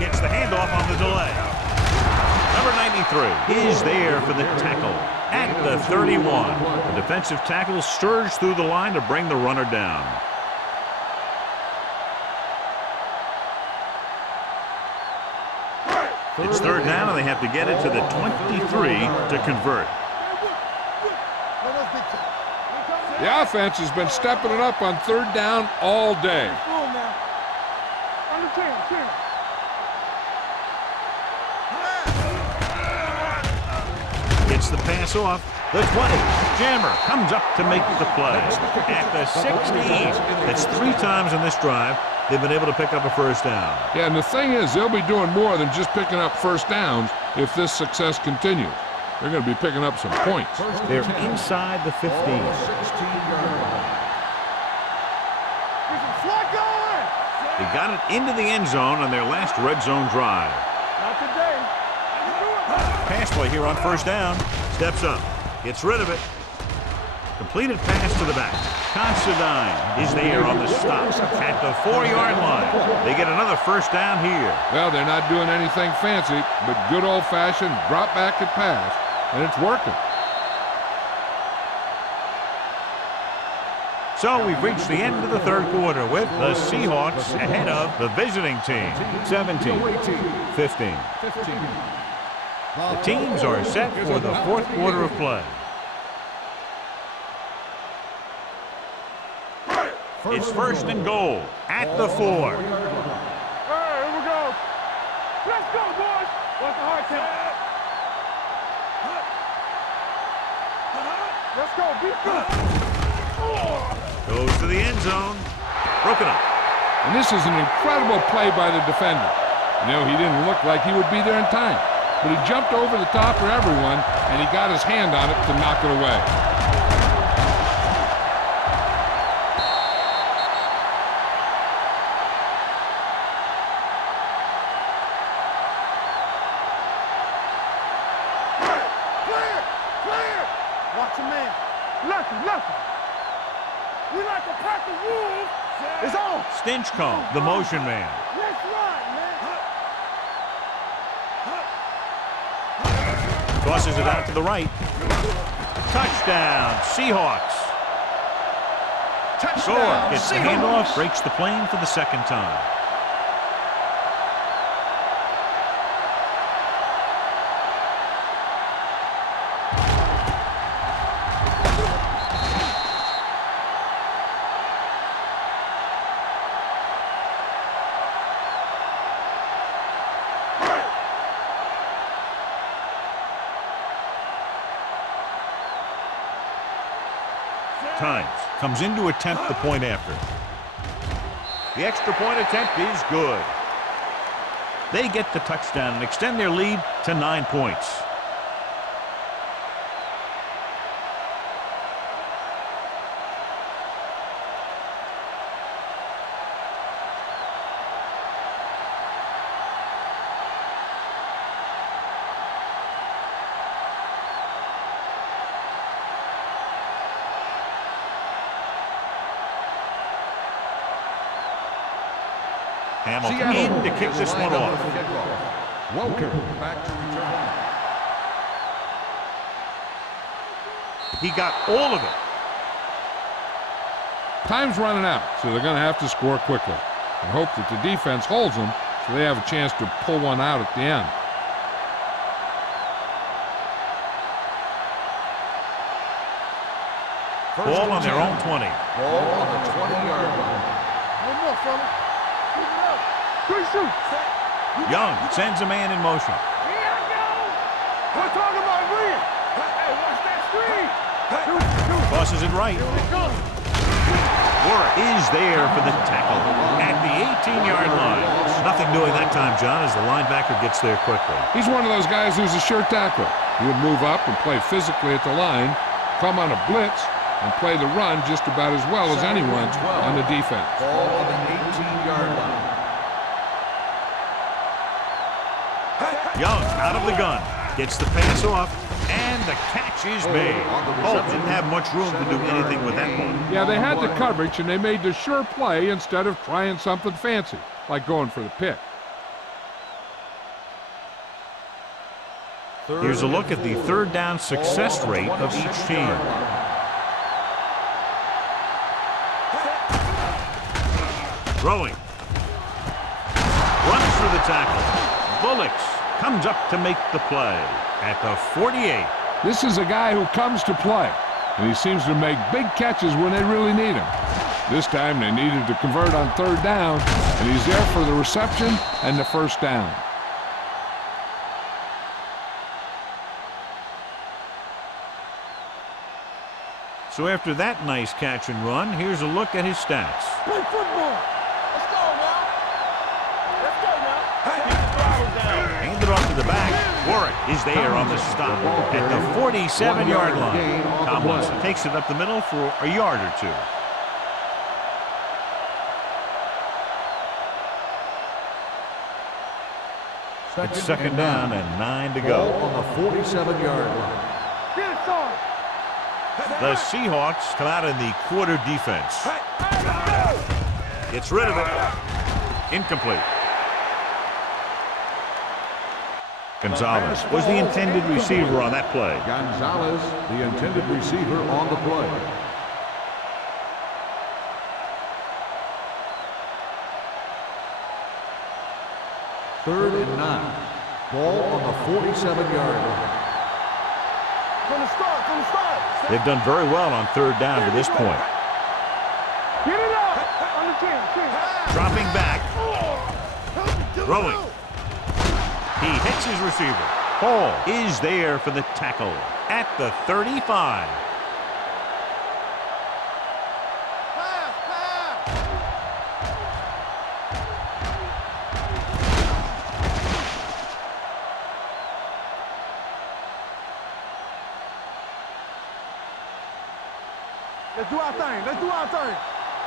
Gets the handoff on the delay. Number 93 is there for the tackle at the 31. The defensive tackle surged through the line to bring the runner down. It's 3rd down, and they have to get it to the 23 to convert. The offense has been stepping it up on 3rd down all day. Full now. On the 10. Gets the pass off. The 20. Jammer comes up to make the play at the 16. That's 3 times in this drive they've been able to pick up a 1st down. Yeah, and the thing is, they'll be doing more than just picking up 1st downs if this success continues. They're going to be picking up some points. They're inside the 15. 16-yard line. Get some slot going. They got it into the end zone on their last red zone drive. Not today. Pass play here on 1st down. Steps up. Gets rid of it. Completed pass to the back. Considine is there on the stop at the 4-yard line. They get another 1st down here. Well, they're not doing anything fancy, but good old-fashioned drop back and pass, and it's working. So we've reached the end of the third quarter with the Seahawks ahead of the visiting team, 17-15. The teams are set for the fourth quarter of play. It's first and goal at the 4. All right, here we go. Let's go, boys. What's the hard count? Let's go. Be good. Goes to the end zone. Broken up. And this is an incredible play by the defender. You know, he didn't look like he would be there in time, but he jumped over the top of everyone, and he got his hand on it to knock it away. Watch your man. Lucky. We like to pack the wolves. It's on. Stinchcomb, the motion man. Let's run, man. Tosses it out to the right. Touchdown, Seahawks. Gore gets the handoff, breaks the plane for the second time. Times comes in to attempt the point after. The extra point attempt is good. They get the touchdown and extend their lead to 9 points. Hamilton in to kick this one off. Welcome back to return. He got all of it. Time's running out, so they're going to have to score quickly and hope that the defense holds them so they have a chance to pull one out at the end. Ball on their own 20. Ball on the 20-yard line. One more, fella. Keep it up. Quick shoot. Young sends a man in motion. Here I go. We're talking about Green. Hey, watch that screen. Shoot. Tosses it right. Here we go. Warwick is there for the tackle at the 18-yard line. Nothing doing that time, John, as the linebacker gets there quickly. He's one of those guys who's a sure tackler. He'll move up and play physically at the line, come on a blitz, and play the run just about as well as anyone on the defense. Ball on the 18-yard line. Young out of the gun. Gets the pass off, and the catch is made. Holt didn't have much room to do anything with that one. Yeah, they had the coverage, and they made the sure play instead of trying something fancy, like going for the pick. Here's a look at the third down success rate of each team. Throwing. Runs through the tackle. Bullocks comes up to make the play at the 48. This is a guy who comes to play, and he seems to make big catches when they really need him. This time they needed to convert on third down, and he's there for the reception and the first down. So after that nice catch and run, here's a look at his stats. Play football. Let's go now. Let's go now. Hand it off to the back. Warwick is there on the stop at the 47-yard line. Tomlinson takes it up the middle for a yard or two. It's second down and 9 to Ball go. on the 47-yard line. Get it on. The Seahawks come out in the quarter defense. Gets rid of it. Incomplete. Gonzalez was the intended receiver on that play. Gonzalez, the intended receiver on the play. 3rd and 9. Ball on the 47-yard line. From the start. They've done very well on 3rd down to this point. Get it out. On the 10. Dropping back. Throwing. He hits his receiver. Hall is there for the tackle at the 35. Let's do our thing.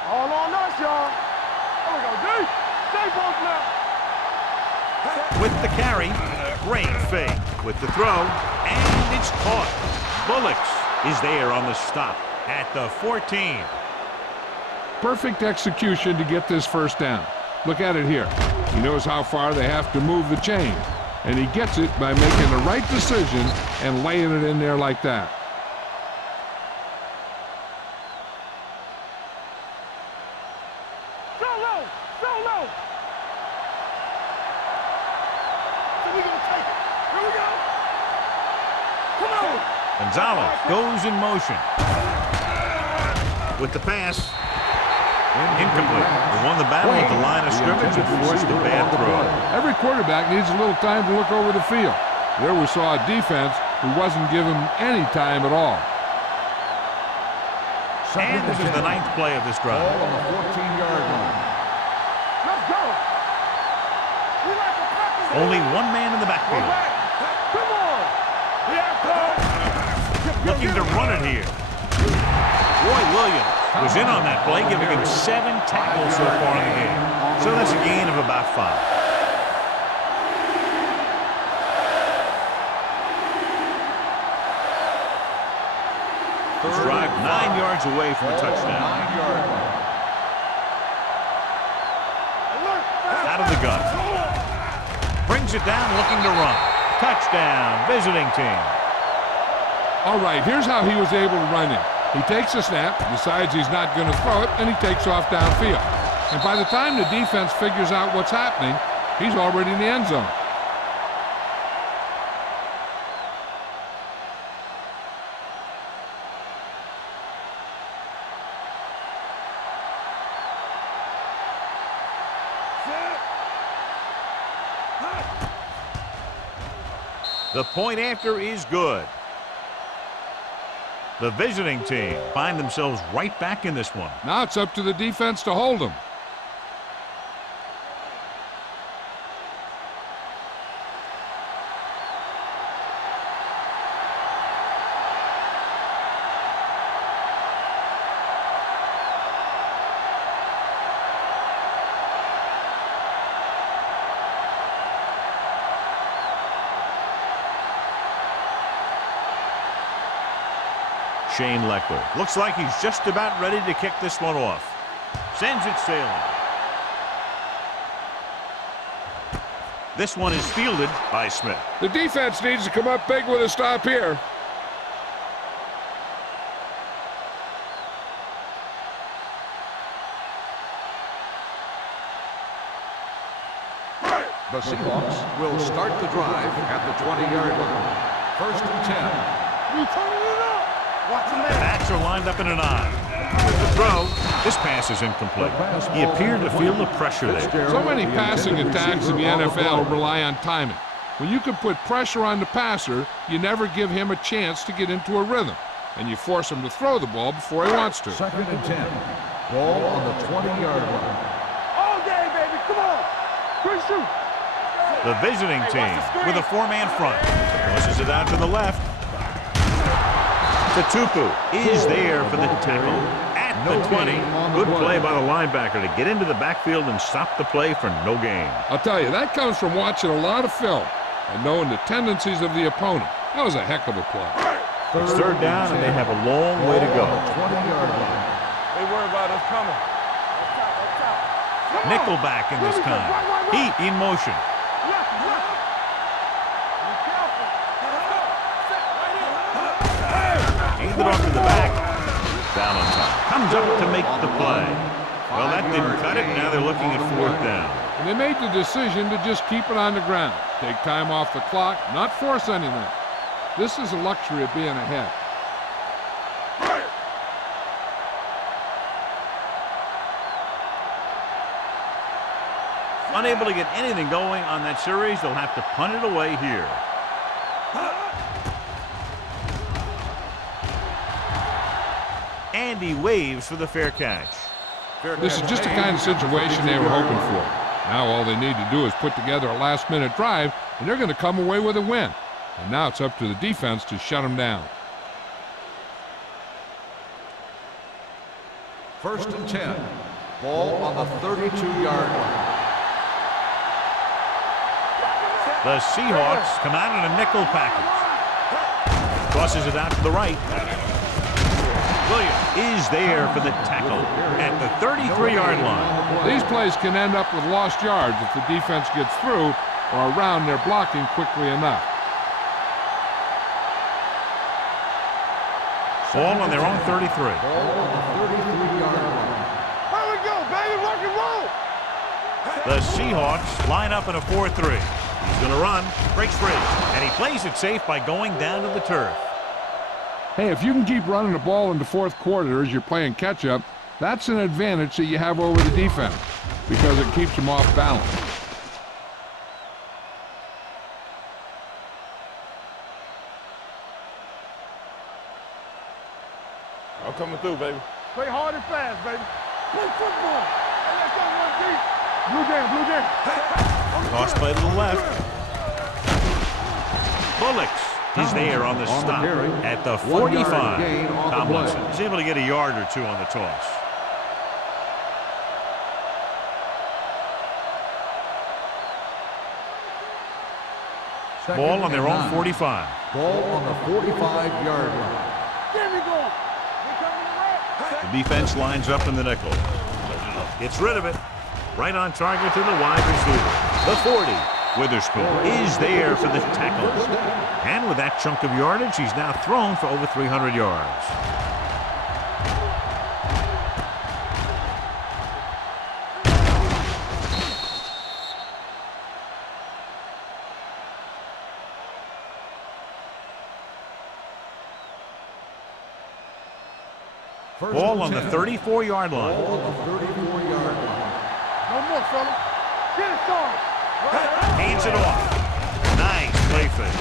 All on us, y'all. There we go, D. Stay both now. With the carry, great fake. With the throw, and it's caught. Bullocks is there on the stop at the 14. Perfect execution to get this first down. Look at it here. He knows how far they have to move the chain, and he gets it by making the right decision and laying it in there like that. So low. So we're going to take it. Here we go. Come on. Gonzalez goes in motion. With the pass. Incomplete. They won the battle at the line of scrimmage and forced a bad throw. Every quarterback needs a little time to look over the field. There we saw a defense who wasn't given any time at all. And this is the 9th play of this drive. Ball on the 14-yard line. Let's go. We like a practice. Only one man in the backfield. Come on. Looking to run it here. Roy Williams was in on that play, giving him 7 tackles so far in the game. So that's a gain of about 5. This drive 9 yards away from a touchdown. 9-yard line. Out of the gun. Brings it down, looking to run. Touchdown, visiting team. All right, here's how he was able to run it. He takes a snap, decides he's not going to throw it, and he takes off downfield. And by the time the defense figures out what's happening, he's already in the end zone. The point after is good. The visiting team find themselves right back in this one. Now it's up to the defense to hold him. Shane Leckler looks like he's just about ready to kick this one off. Sends it sailing. This one is fielded by Smith. The defense needs to come up big with a stop here. The Seahawks will start the drive at the 20-yard line. 1st and 10. We turning it up. Watch the man. Backs are lined up in an I. With the throw, this pass is incomplete. He appeared to feel the pressure there. So many passing attacks in the NFL rely on timing. When you can put pressure on the passer, you never give him a chance to get into a rhythm, and you force him to throw the ball before he wants to. 2nd and 10. Ball on the 20-yard line. All day, baby. Come on. Quick shoot. The visiting team with a 4-man front. Pushes it out to the left. Tatupu is there for the tackle at the 20. Good play by the linebacker to get into the backfield and stop the play for no gain. I'll tell you, that comes from watching a lot of film and knowing the tendencies of the opponent. That was a heck of a play. It's 3rd down, and they have a long way to go. 20-yard line. They worry about us coming. Nickelback in this time. Heat in motion. Hand it off to the back. Down on top. Comes up to make the play. Well, that didn't cut it. Now they're looking at 4th down. And they made the decision to just keep it on the ground. Take time off the clock, not force anything. This is a luxury of being ahead. Unable to get anything going on that series, they'll have to punt it away here. And he waves for the fair catch. This is just the kind of situation they were hoping for. Now all they need to do is put together a last-minute drive, and they're going to come away with a win. And now it's up to the defense to shut them down. 1st and 10. Ball on the 32-yard line. The Seahawks come out in a nickel package. Crosses it out to the right. Williams is there for the tackle at the 33-yard line. These plays can end up with lost yards if the defense gets through or around their blocking quickly enough. Ball on their own 33. Ball on the 33-yard line. Here we go, baby, rock and roll. The Seahawks line up in a 4-3. He's going to run, breaks free, and he plays it safe by going down to the turf. Hey, if you can keep running the ball in the fourth quarter as you're playing catch-up, that's an advantage that you have over the defense because it keeps them off balance. I'm coming through, baby. Play hard and fast, baby. Play football. Hey, let's go, one deep. Blue game, blue game. Toss play to the left. Bullocks is there on the stop at the 45. Tomlinson is able to get a yard or two on the toss. Ball on their own 45. Ball on the 45-yard line. There we go. We coming around. The defense lines up in the nickel. Gets rid of it. Right on target to the wide receiver. The 40. Witherspoon is there for the tackle. And with that chunk of yardage, he's now thrown for over 300 yards. Ball on the 34-yard line. Ball on the 34-yard line. No more, fella. Get it started. Hands it off. Nice play fake.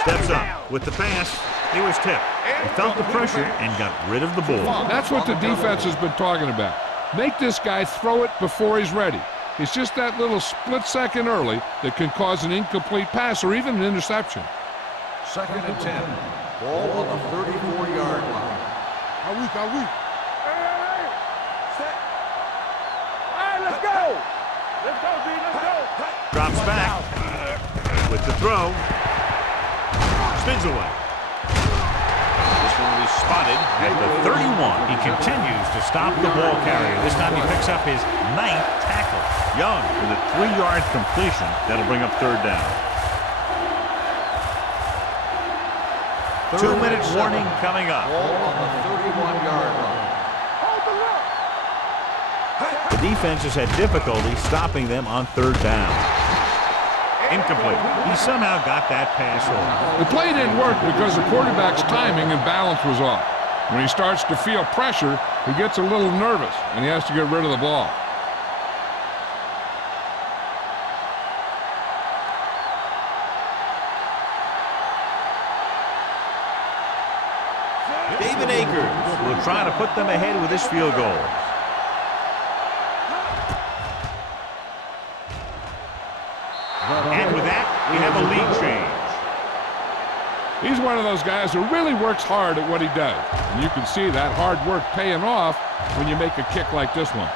Steps up with the pass. He was tipped. He felt the pressure and got rid of the ball. That's what the defense has been talking about. Make this guy throw it before he's ready. It's just that little split second early that can cause an incomplete pass or even an interception. 2nd and 10. Ball on the 34-yard line. How weak, how weak. Hey. Set. All right, let's go. Let's go, D, let's go. Drops back with the throw. Spins away. This one will be spotted at the 31. He continues to stop the ball carrier. This time he picks up his 9th tackle. Young with a 3-yard completion. That'll bring up 3rd down. 2-minute warning coming up. Ball on the 31-yard line. Hold the look. The defense has had difficulty stopping them on 3rd down. Incomplete. He somehow got that pass off. The play didn't work because the quarterback's timing and balance was off. When he starts to feel pressure, he gets a little nervous, and he has to get rid of the ball. David Akers will try to put them ahead with his field goal. And with that, we have a lead change. He's one of those guys who really works hard at what he does. And you can see that hard work paying off when you make a kick like this one.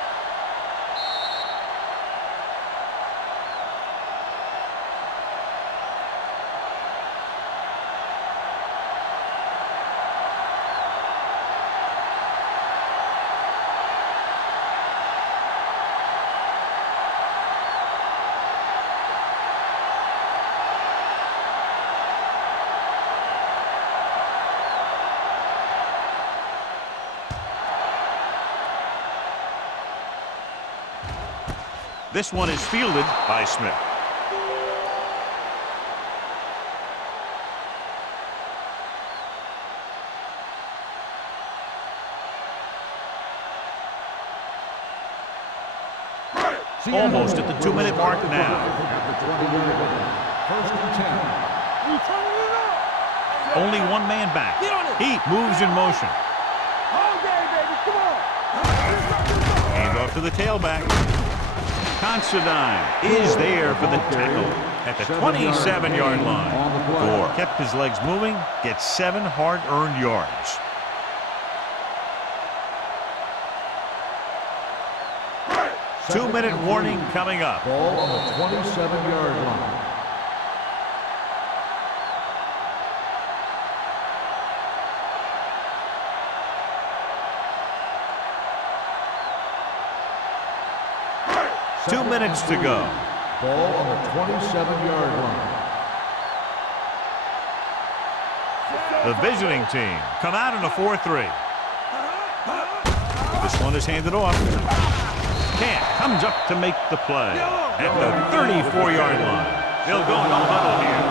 This one is fielded by Smith. Almost at the 2-minute mark now. At the 20-yard line. First and 10. You turning it up. Only one man back. Heat moves in motion. All day, baby. Come on. Hand off to the tailback. Considine is there for the tackle at the 27-yard line. Gore kept his legs moving, gets 7 hard-earned yards. Two-minute warning coming up. Ball on the 27-yard line. Two minutes to go. Ball on the 27-yard line. The visiting team come out in a 4-3. This one is handed off. Camp comes up to make the play at the 34-yard line. They'll go no huddle here.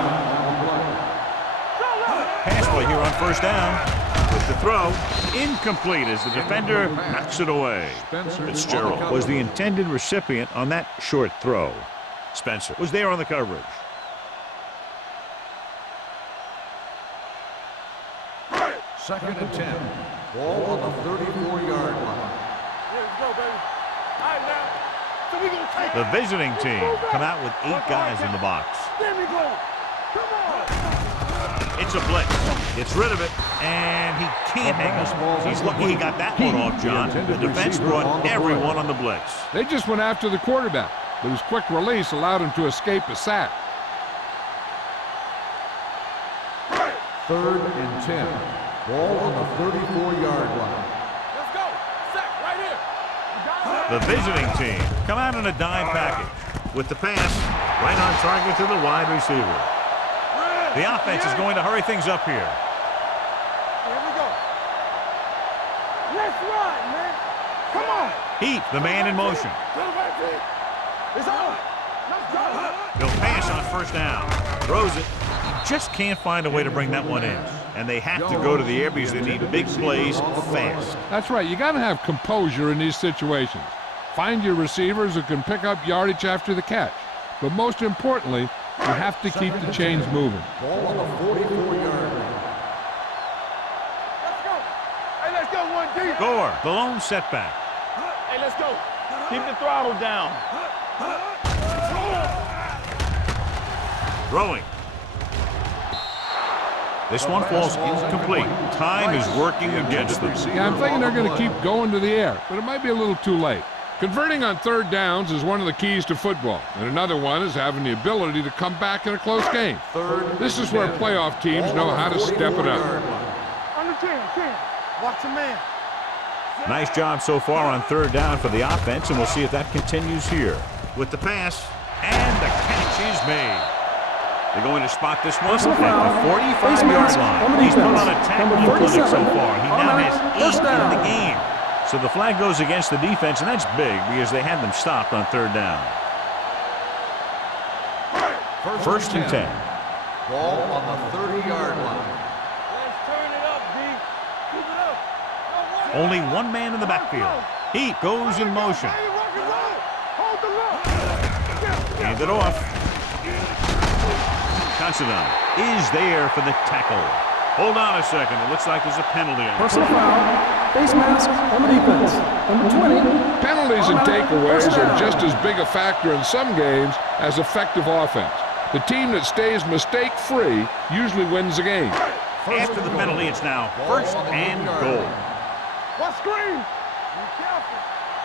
Pass play here on first down. With the throw, incomplete as the defender knocks it away. Fitzgerald was the intended recipient on that short throw. Spencer was there on the coverage. Second and 10. Ball on the 34-yard line. Let's go, baby. All right, now. So we gonna take The visiting team come out with 8 guys in the box. There we go. Come on. It's a blitz. Gets rid of it, and he can't hang on. He's lucky he got that one off, John. The defense brought everyone on the blitz. They just went after the quarterback, but his quick release allowed him to escape a sack. Third and 10. Ball on the 34-yard line. Let's go. Sack right here. You got it. The visiting team come out in a dime package with the pass right on target to the wide receiver. The offense is going to hurry things up here. Here we go. Let's run, man. Come on. Heat, the man in motion. To the right feet. It's on. Let's go. He'll pass on first down. Throws it. He just can't find a way to bring that one in. And they have to go to the air because they need big plays fast. That's right. You got to have composure in these situations. Find your receivers who can pick up yardage after the catch. But most importantly, you have to keep the chains moving. Ball on the 44-yard line. Let's go. Hey, let's go one deep. Gore, the lone setback. Hey, let's go. Keep the throttle down. Throwing. This one falls incomplete. Time is working against them. Yeah, I'm thinking they're going to keep going to the air, but it might be a little too late. Converting on third downs is one of the keys to football, and another one is having the ability to come back in a close game. This is where playoff teams know how to step it up. Under 10. Watch your man. Nice job so far on third down for the offense, and we'll see if that continues here. With the pass, and the catch is made. They're going to spot this one at the 45-yard line. He's put on a tackling clinic so far. He now has 8 in the game. So the flag goes against the defense, and that's big because they had them stopped on third down. First and 10. Ball on the 30-yard line. Let's turn it up, D. Keep it up. Only one man in the backfield. Heat goes in motion. Hey, rock and roll. Hold the look. Hand it off. Considine is there for the tackle. Hold on a second. It looks like there's a penalty on it. Personal foul. Face mask on the defense. Number 20. Penalties and takeaways are just as big a factor in some games as effective offense. The team that stays mistake-free usually wins the game. After the penalty, it's now first and goal. What screen? Be careful.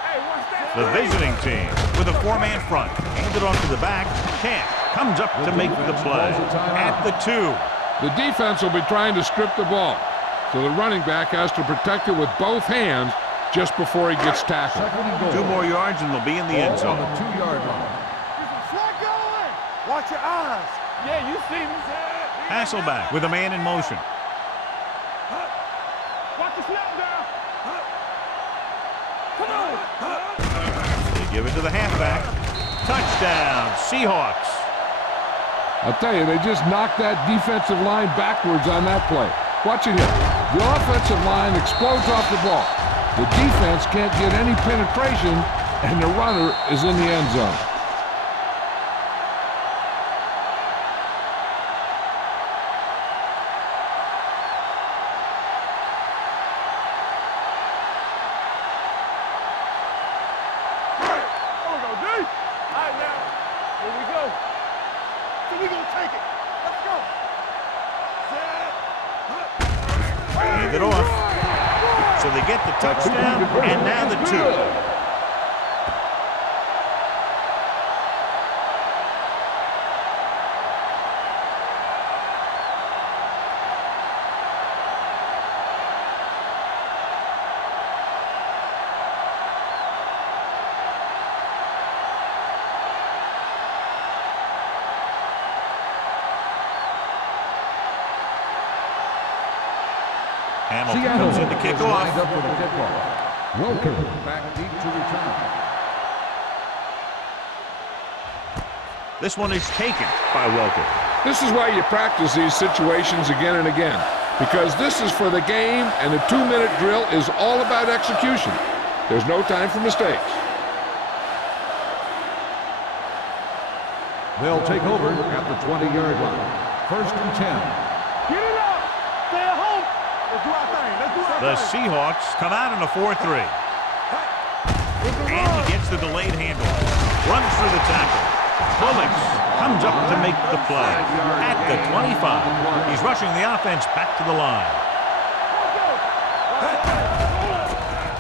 Hey, watch that. The visiting team with a 4-man front. Handed off to the back. Camp comes up to make the play. At the 2. The defense will be trying to strip the ball, so the running back has to protect it with both hands just before he gets tackled. 2 more yards and they'll be in the end zone. On the 2-yard line. Slide going. Watch your eyes. Yeah, you see me. Hasselback with a man in motion. Watch the snap down. Come on. They give it to the halfback. Touchdown, Seahawks. I'll tell you, they just knocked that defensive line backwards on that play. Watch it here. The offensive line explodes off the ball. The defense can't get any penetration, and the runner is in the end zone. Hand it off. So they get the touchdown, and now the 2. Hamilton comes in to kick off. Lined up for the kickoff. Welcome back deep to return. This one is taken by Welker. This is why you practice these situations again and again, because this is for the game, and a 2-minute drill is all about execution. There's no time for mistakes. They'll take over at the 20-yard line. 1st and 10. Get it up. Stay at home. Let's do our thing. Let's do our The thing. Seahawks come out in a 4-3. And he gets the delayed handle. Runs through the tackle. Bullocks comes up to make the play. At the 25. He's rushing the offense back to the line.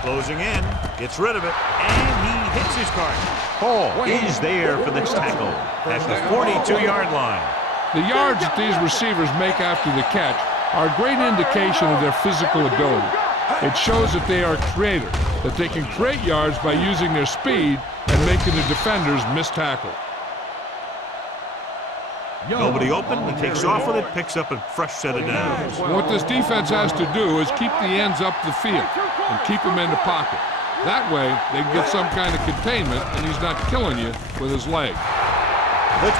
Closing in. Gets rid of it. And he hits his target. Hall is there for this tackle at the 42-yard line. The yards that these receivers make after the catch are a great indication of their physical ability. It shows that they are creative, that they can create yards by using their speed and making the defenders miss tackle. Nobody open. He takes off with it, picks up a fresh set of downs. What this defense has to do is keep the ends up the field and keep them in the pocket. That way, they can get some kind of containment, and he's not killing you with his leg. The 20.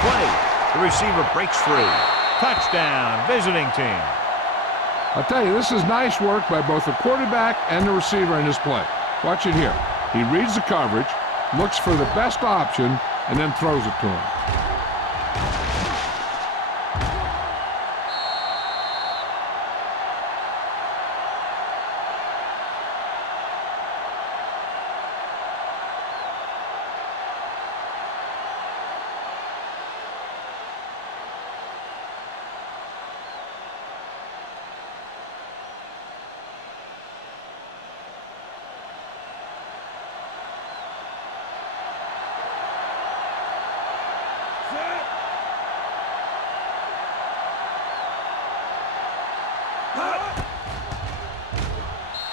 The receiver breaks free. Touchdown, visiting team. I'll tell you, this is nice work by both the quarterback and the receiver in this play. Watch it here. He reads the coverage, looks for the best option, and then throws it to him.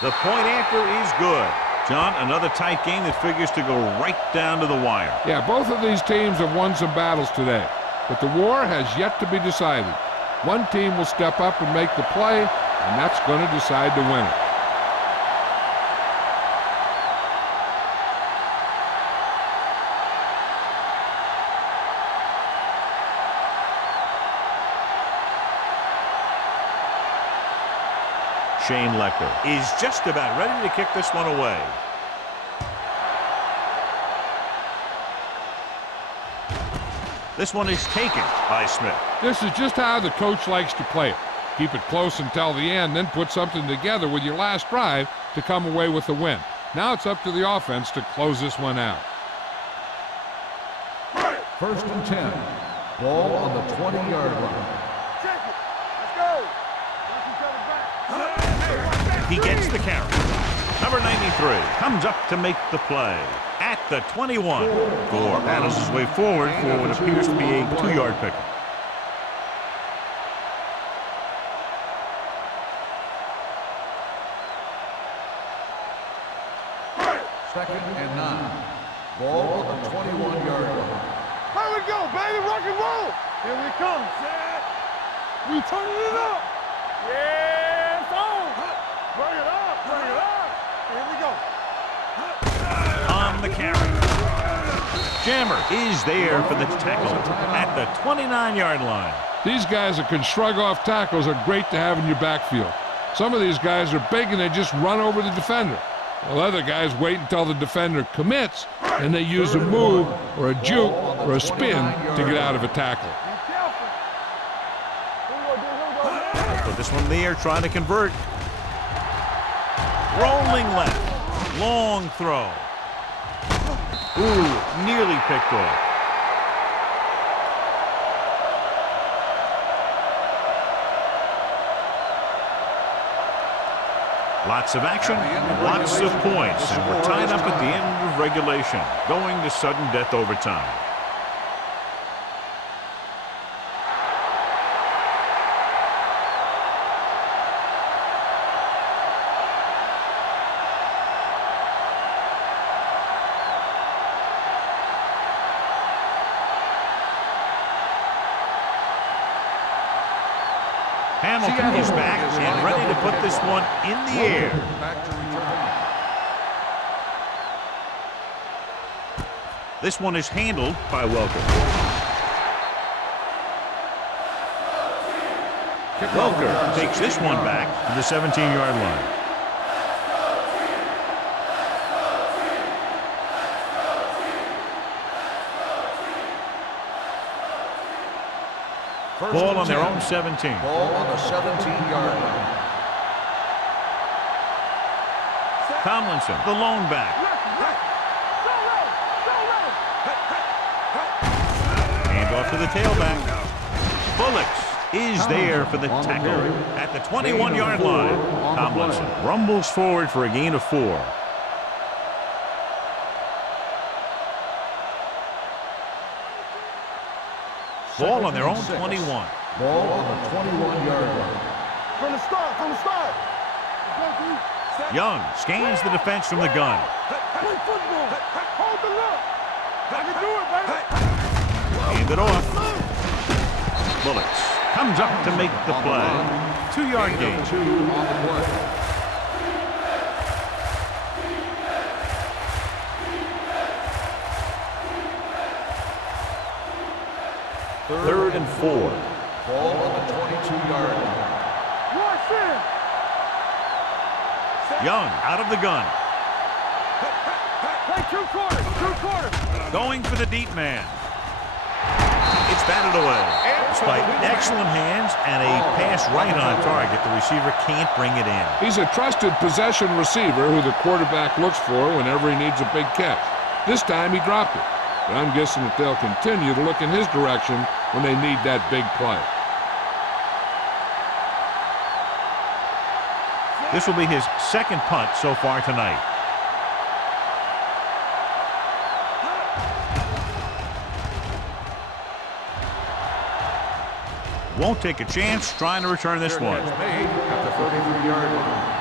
The point after is good. John, another tight game that figures to go right down to the wire. Yeah, both of these teams have won some battles today, but the war has yet to be decided. One team will step up and make the play, and that's going to decide the winner. Shane Lecker is just about ready to kick this one away. This one is taken by Smith. This is just how the coach likes to play it. Keep it close until the end, then put something together with your last drive to come away with the win. Now it's up to the offense to close this one out. 1st and 10. Ball on the 20-yard line. Check it. Let's go. Watch each other back. He gets the carry. Number 93 comes up to make the play at the 21. Gore battles his way forward for what appears to be a 2-yard pickup. Second and 9. Ball on the 21-yard line. Here we go, baby. Rock and roll. Here we come. We turning it up. Yeah, it's on. Bring it up. Bring it up. Here we go. On the carry. Jammer is there for the tackle at the 29-yard line. These guys that can shrug off tackles are great to have in your backfield. Some of these guys are big and they just run over the defender. While other guys wait until the defender commits and they use a move or a juke or a spin to get out of a tackle. Put this one in the air, trying to convert. Rolling left. Long throw. Ooh, nearly picked off. Lots of action, lots of points, and we're tied up at the end of regulation, going to sudden death overtime. Hamilton is back and ready to put this one in the air. This one is handled by Welker. Welker takes this one back to the 17-yard line. Ball on their own 17. Ball on the 17-yard line. Tomlinson, the lone back. Hand off to the tailback. Bullocks is there for the tackle at the 21-yard line. Tomlinson rumbles forward for a gain of 4. Ball on their own 21. Ball on the 21-yard line. From the start. Young scans the defense from the gun. Play football. Hold the look. I can do it, baby. Hand it off. Bullocks comes up to make the play. 2-yard gain. 2 on the play. Third and 4. Ball on the 22-yard line. Watch in. Young out of the gun. Play 2 quarters. Going for the deep man. It's batted away. Despite excellent hands and a pass right on target, the receiver can't bring it in. He's a trusted possession receiver who the quarterback looks for whenever he needs a big catch. This time he dropped it. But I'm guessing that they'll continue to look in his direction when they need that big play. This will be his second punt so far tonight. Won't take a chance trying to return this one. Made at the 33-yard line.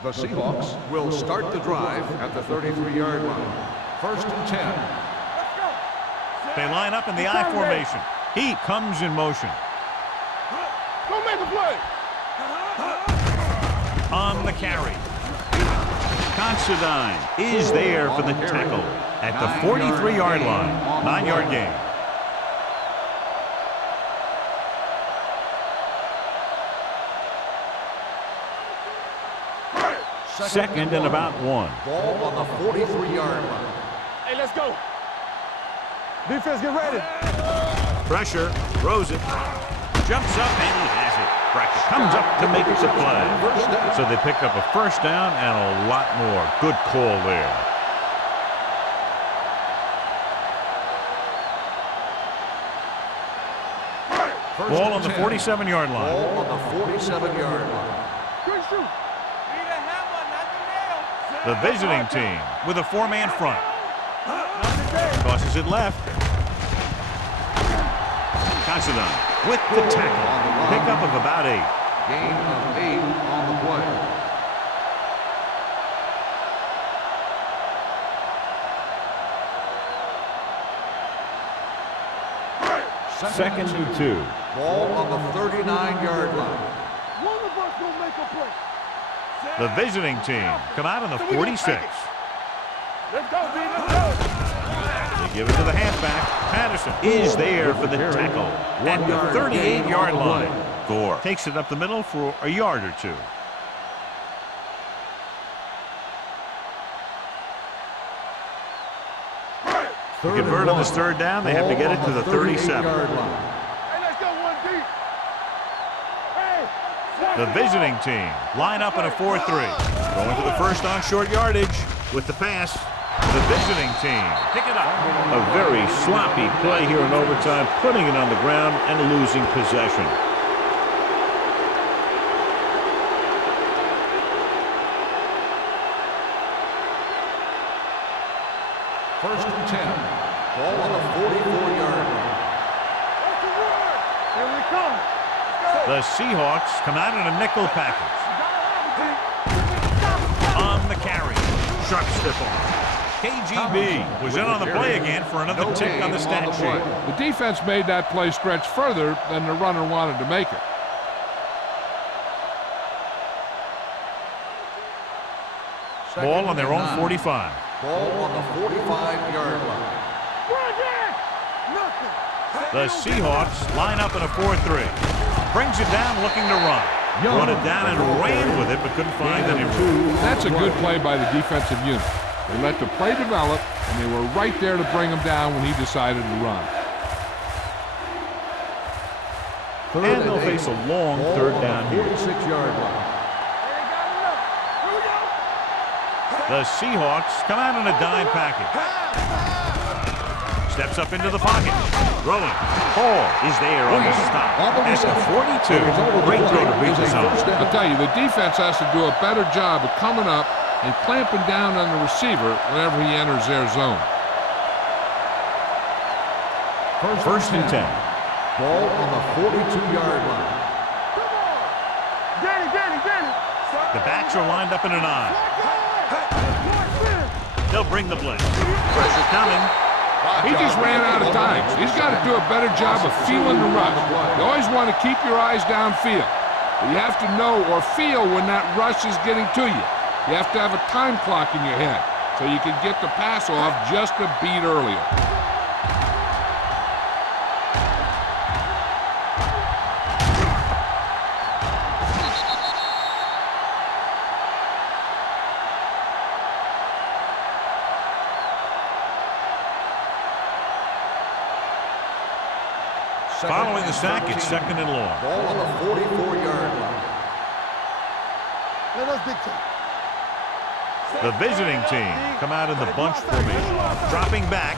The Seahawks will start the drive at the 33-yard line. First and 10. They line up in the I formation. He comes in motion. Don't make a play. On the carry. Considine is there for the tackle at the 43-yard line. 9-yard gain. Second and about 1. Ball on the 43-yard line. Hey, let's go. Defense, get ready. Pressure, throws it, jumps up, and he has it. Brackett comes up to make the play. So they pick up a first down and a lot more. Good call there. Ball on the 47-yard line. Ball on the 47-yard line. Good shoot. The visiting team with a 4-man front. Tosses it left. Considine with the tackle. Pickup of about 8. Gain of 8 on the play. Second and 2. Ball on the 39-yard line. One of us gonna make a play. The visiting team come out on the 46. Let's go, B. Let's go. They give it to the halfback. Patterson is there for the tackle at the 38-yard line. Gore takes it up the middle for a yard or two. To convert on this third down, they have to get it to the 37. Hey, let's go one deep. Hey. The visiting team line up in a 4-3. Going for the first on short yardage with the pass. The visiting team pick it up. A very sloppy play here in overtime, putting it on the ground and losing possession. First and 10. Ball on the 44-yard line. What's the word? Here we come. The Seahawks come out in a nickel package. On the carry. Sharp stiff arm. KGB was in on the play again for another tick on the stat sheet. The defense made that play stretch further than the runner wanted to make it. Ball on their own 45. Ball on the 45-yard line. The Seahawks line up in a 4-3. Brings it down looking to run. Run it down and ran with it, but couldn't find any room. That's a good play by the defensive unit. They let the play develop, and they were right there to bring him down when he decided to run. And they'll face a long third down here. 46-yard line. The Seahawks come out in a dime package. Steps up into the pocket. Throwing. Hall is there on the stop. At the 42. Great throw to beat the zone. I'll tell you, the defense has to do a better job of coming up and clamping down on the receiver whenever he enters their zone. First and 10. Ball on the 42-yard line. Get it. The backs are lined up in an I. They'll bring the blitz. Pressure coming. He just ran out of time. He's got to do a better job of feeling the rush. You always want to keep your eyes downfield. But you have to know or feel when that rush is getting to you. You have to have a time clock in your head so you can get the pass off just a beat earlier. Following the sack, it's second and long. Ball on the 44-yard line. Let us dictate. The visiting team come out in the bunch formation. Dropping back.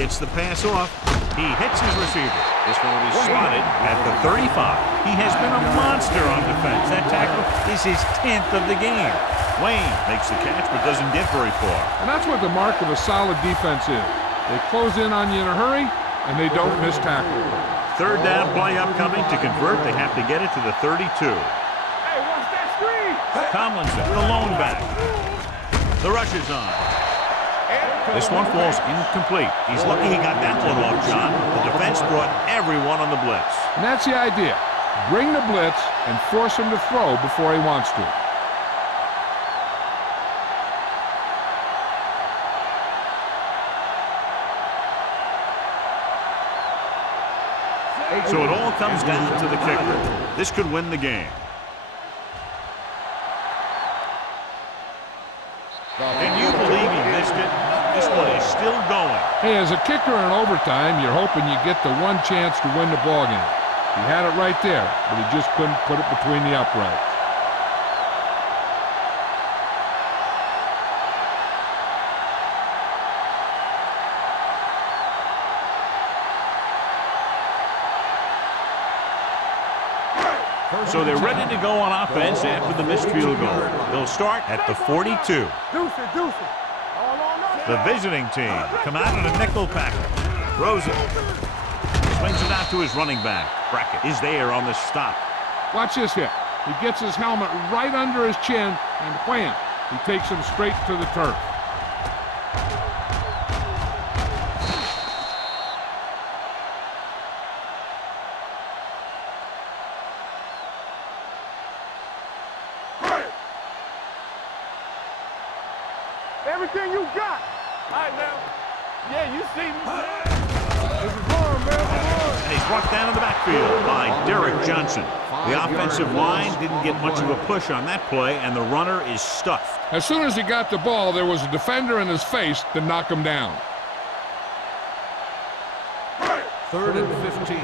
Gets the pass off. He hits his receiver. This one will be slotted at the 35. He has been a monster on defense. That tackle is his 10th of the game. Wayne makes the catch but doesn't get very far. And that's what the mark of a solid defense is. They close in on you in a hurry, and they don't miss tackle. Third down play upcoming. To convert, they have to get it to the 32. Hey, watch that screen. Tomlinson, the lone back. The rush is on. This one falls incomplete. He's lucky he got that one off, John. The defense brought everyone on the blitz. And that's the idea. Bring the blitz and force him to throw before he wants to. So it all comes down to the kicker. This could win the game. Can you believe he missed it? This one is still going. Hey, as a kicker in overtime, you're hoping you get the one chance to win the ballgame. He had it right there, but he just couldn't put it between the uprights. So they're ready to go on offense after the missed field goal. They'll start at the 42. Deuce it. All on us. The visiting team come out in a nickel package. Throws it. Swings it out to his running back. Brackett is there on the stop. Watch this hit. He gets his helmet right under his chin, and wham, he takes him straight to the turf. Everything you got. All right, now. Yeah, you see me. This is wrong, man. And he's brought down in the backfield by Derek Johnson. The offensive line didn't get much of a push on that play, and the runner is stuffed. As soon as he got the ball, there was a defender in his face to knock him down. 3rd and 15.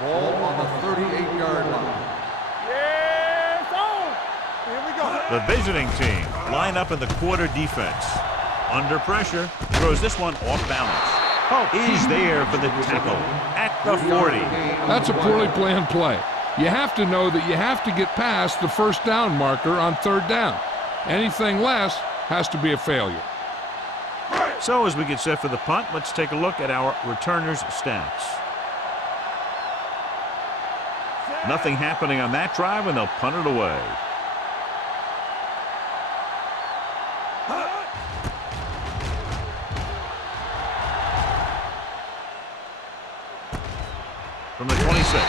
Ball on the 38-yard line. Yeah, it's on. Here we go. The visiting team line up in the quarter defense. Under pressure, throws this one off balance. Is there for the tackle at the 40. That's a poorly planned play. You have to know that you have to get past the first down marker on 3rd down. Anything less has to be a failure. So as we get set for the punt, let's take a look at our returners' stats. Nothing happening on that drive, and they'll punt it away. From the 26.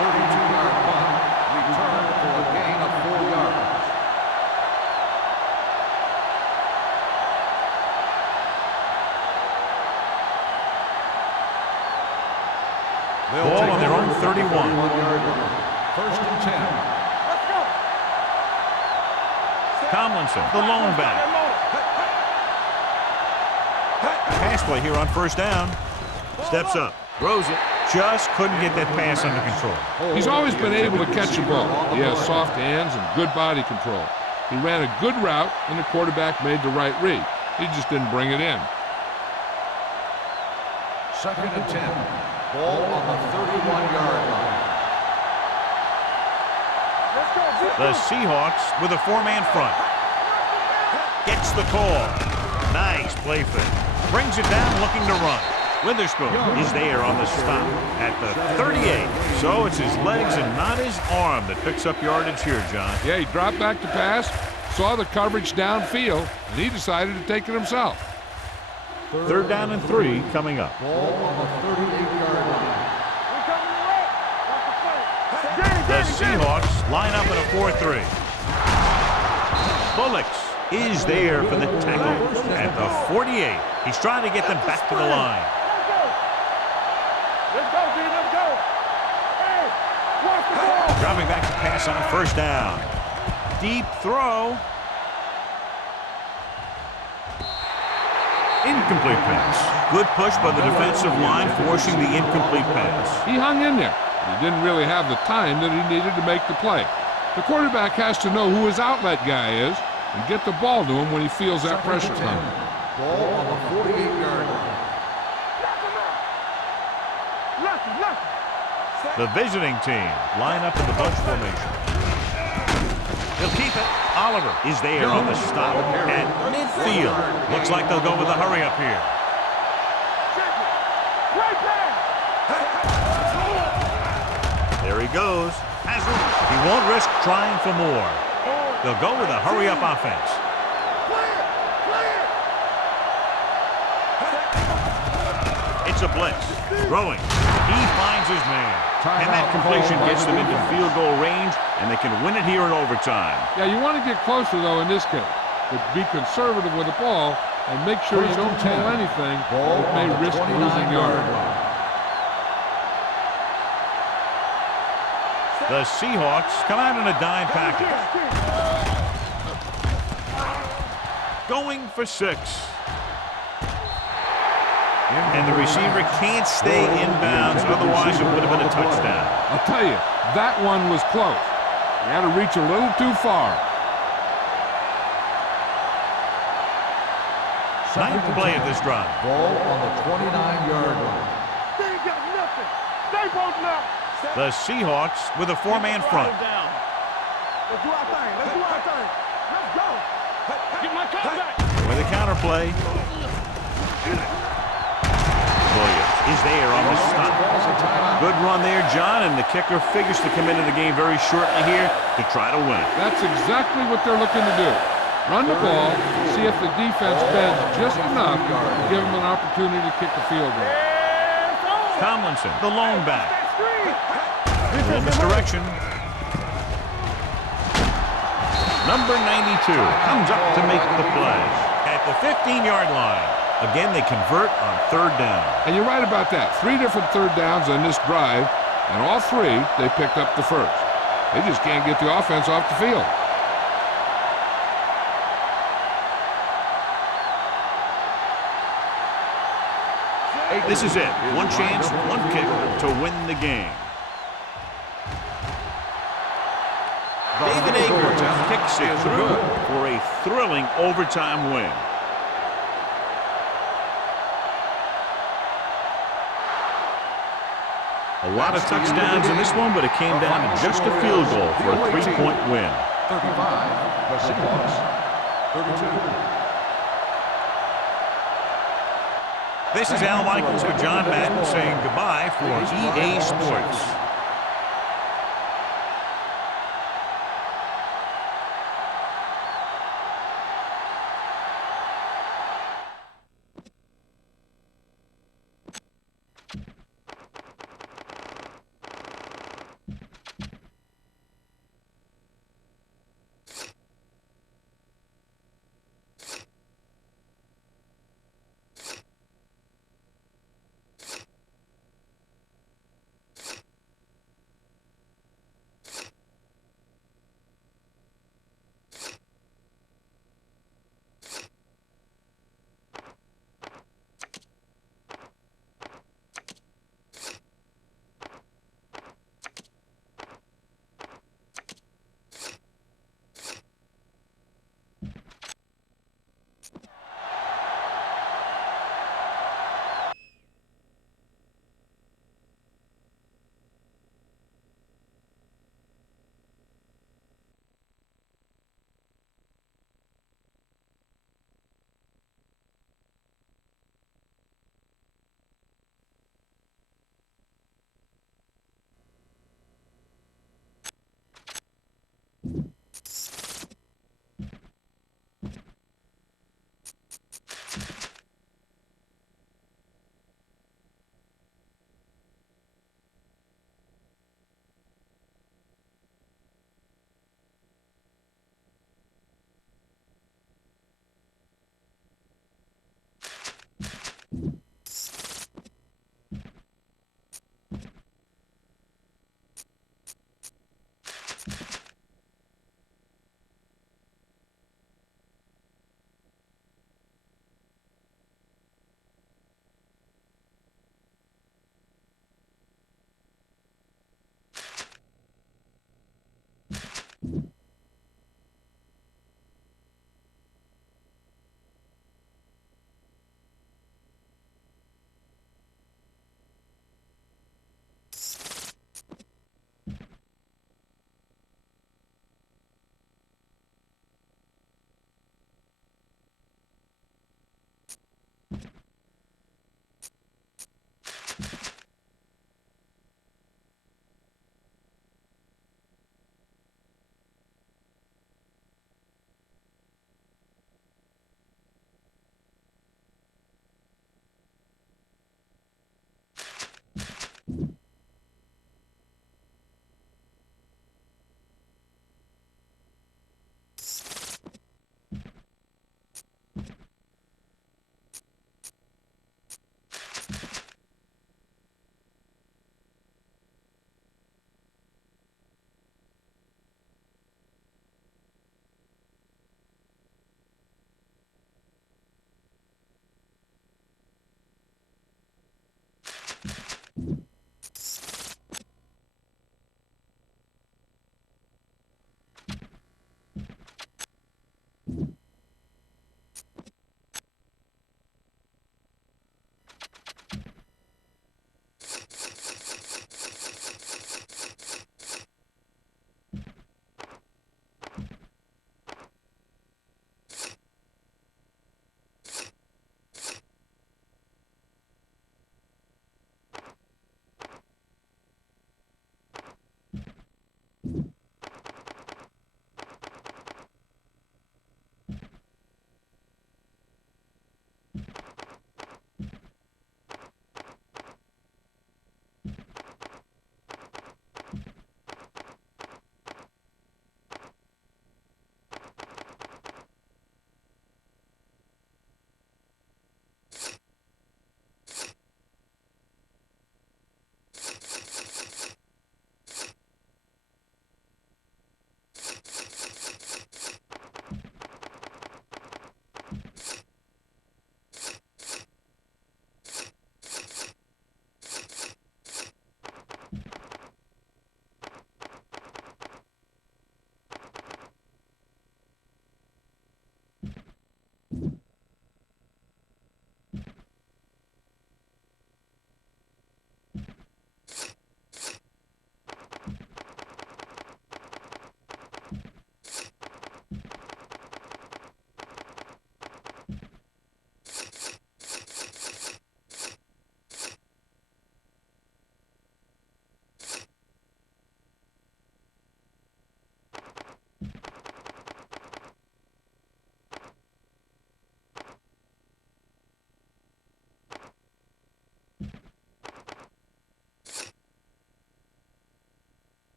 32-yard punt. Return for a gain of 4 yards. Ball on their own 31. 1-yard line. 1st and 10. Let's go. Tomlinson, the lone back. Pass play here on 1st down. Steps up, throws it. Just couldn't get that pass under control. He's always been able to catch a ball. He has soft hands and good body control. He ran a good route, and the quarterback made the right read. He just didn't bring it in. 2nd and 10. Ball on the 31-yard line. Let's go. The Seahawks with a 4-man front. Gets the call. Nice play fake. Brings it down looking to run. Witherspoon is there on the stop at the 38. So it's his legs and not his arm that picks up yardage here, John. Yeah, he dropped back to pass, saw the coverage downfield, and he decided to take it himself. 3rd down and 3 coming up. Ball on the 38-yard line. We coming to work. That's the play. The Seahawks line up in a 4-3. Bullocks is there for the tackle at the 48. He's trying to get them back to the line. Let's go, D. Let's go. Hey, watch the ball. Dropping back to pass on 1st down. Deep throw. Incomplete pass. Good push by the defensive line, forcing the incomplete pass. He hung in there. He didn't really have the time that he needed to make the play. The quarterback has to know who his outlet guy is and get the ball to him when he feels that pressure coming. Ball on the 48-yard line. The visiting team line up in the bunch formation. He'll keep it. Oliver is there on the stop at midfield. Looks like they'll go with a hurry up here. There he goes. Has it. He won't risk trying for more. They'll go with a hurry up offense. It's a blitz. Throwing. He finds his man. And that completion gets them into field goal range, and they can win it here in overtime. Yeah, you want to get closer, though, in this case. But be conservative with the ball and make sure you don't pull anything that may risk losing yards. The Seahawks come out in a dime package. Going for 6. And the receiver can't stay inbounds, otherwise it would have been a touchdown. I'll tell you, that one was close. You had to reach a little too far. 9th play of this drive. Ball on the 29-yard line. They ain't got nothing. Stay bolting up. The Seahawks with a 4-man front. Let's do our thing. Let's do our thing. Let's go. Get my car back. With a counter play. Williams is there on the stop. Good run there, John, and the kicker figures to come into the game very shortly here to try to win. That's exactly what they're looking to do. Run the ball, see if the defense bends just enough to give them an opportunity to kick the field goal. Tomlinson, the lone back. A little misdirection. Number 92 comes up to make the play at the 15-yard line. Again, they convert on 3rd down. And you're right about that. 3 different 3rd downs on this drive, and all 3, they picked up the first. They just can't get the offense off the field. This is it. One chance, one kick to win the game. David Akers kicks it through for a thrilling overtime win. A lot of touchdowns in this one, but it came down to just a field goal for a 3-point win. 35, the Seahawks. 32. This is Al Michaels with John Madden saying goodbye for EA Sports.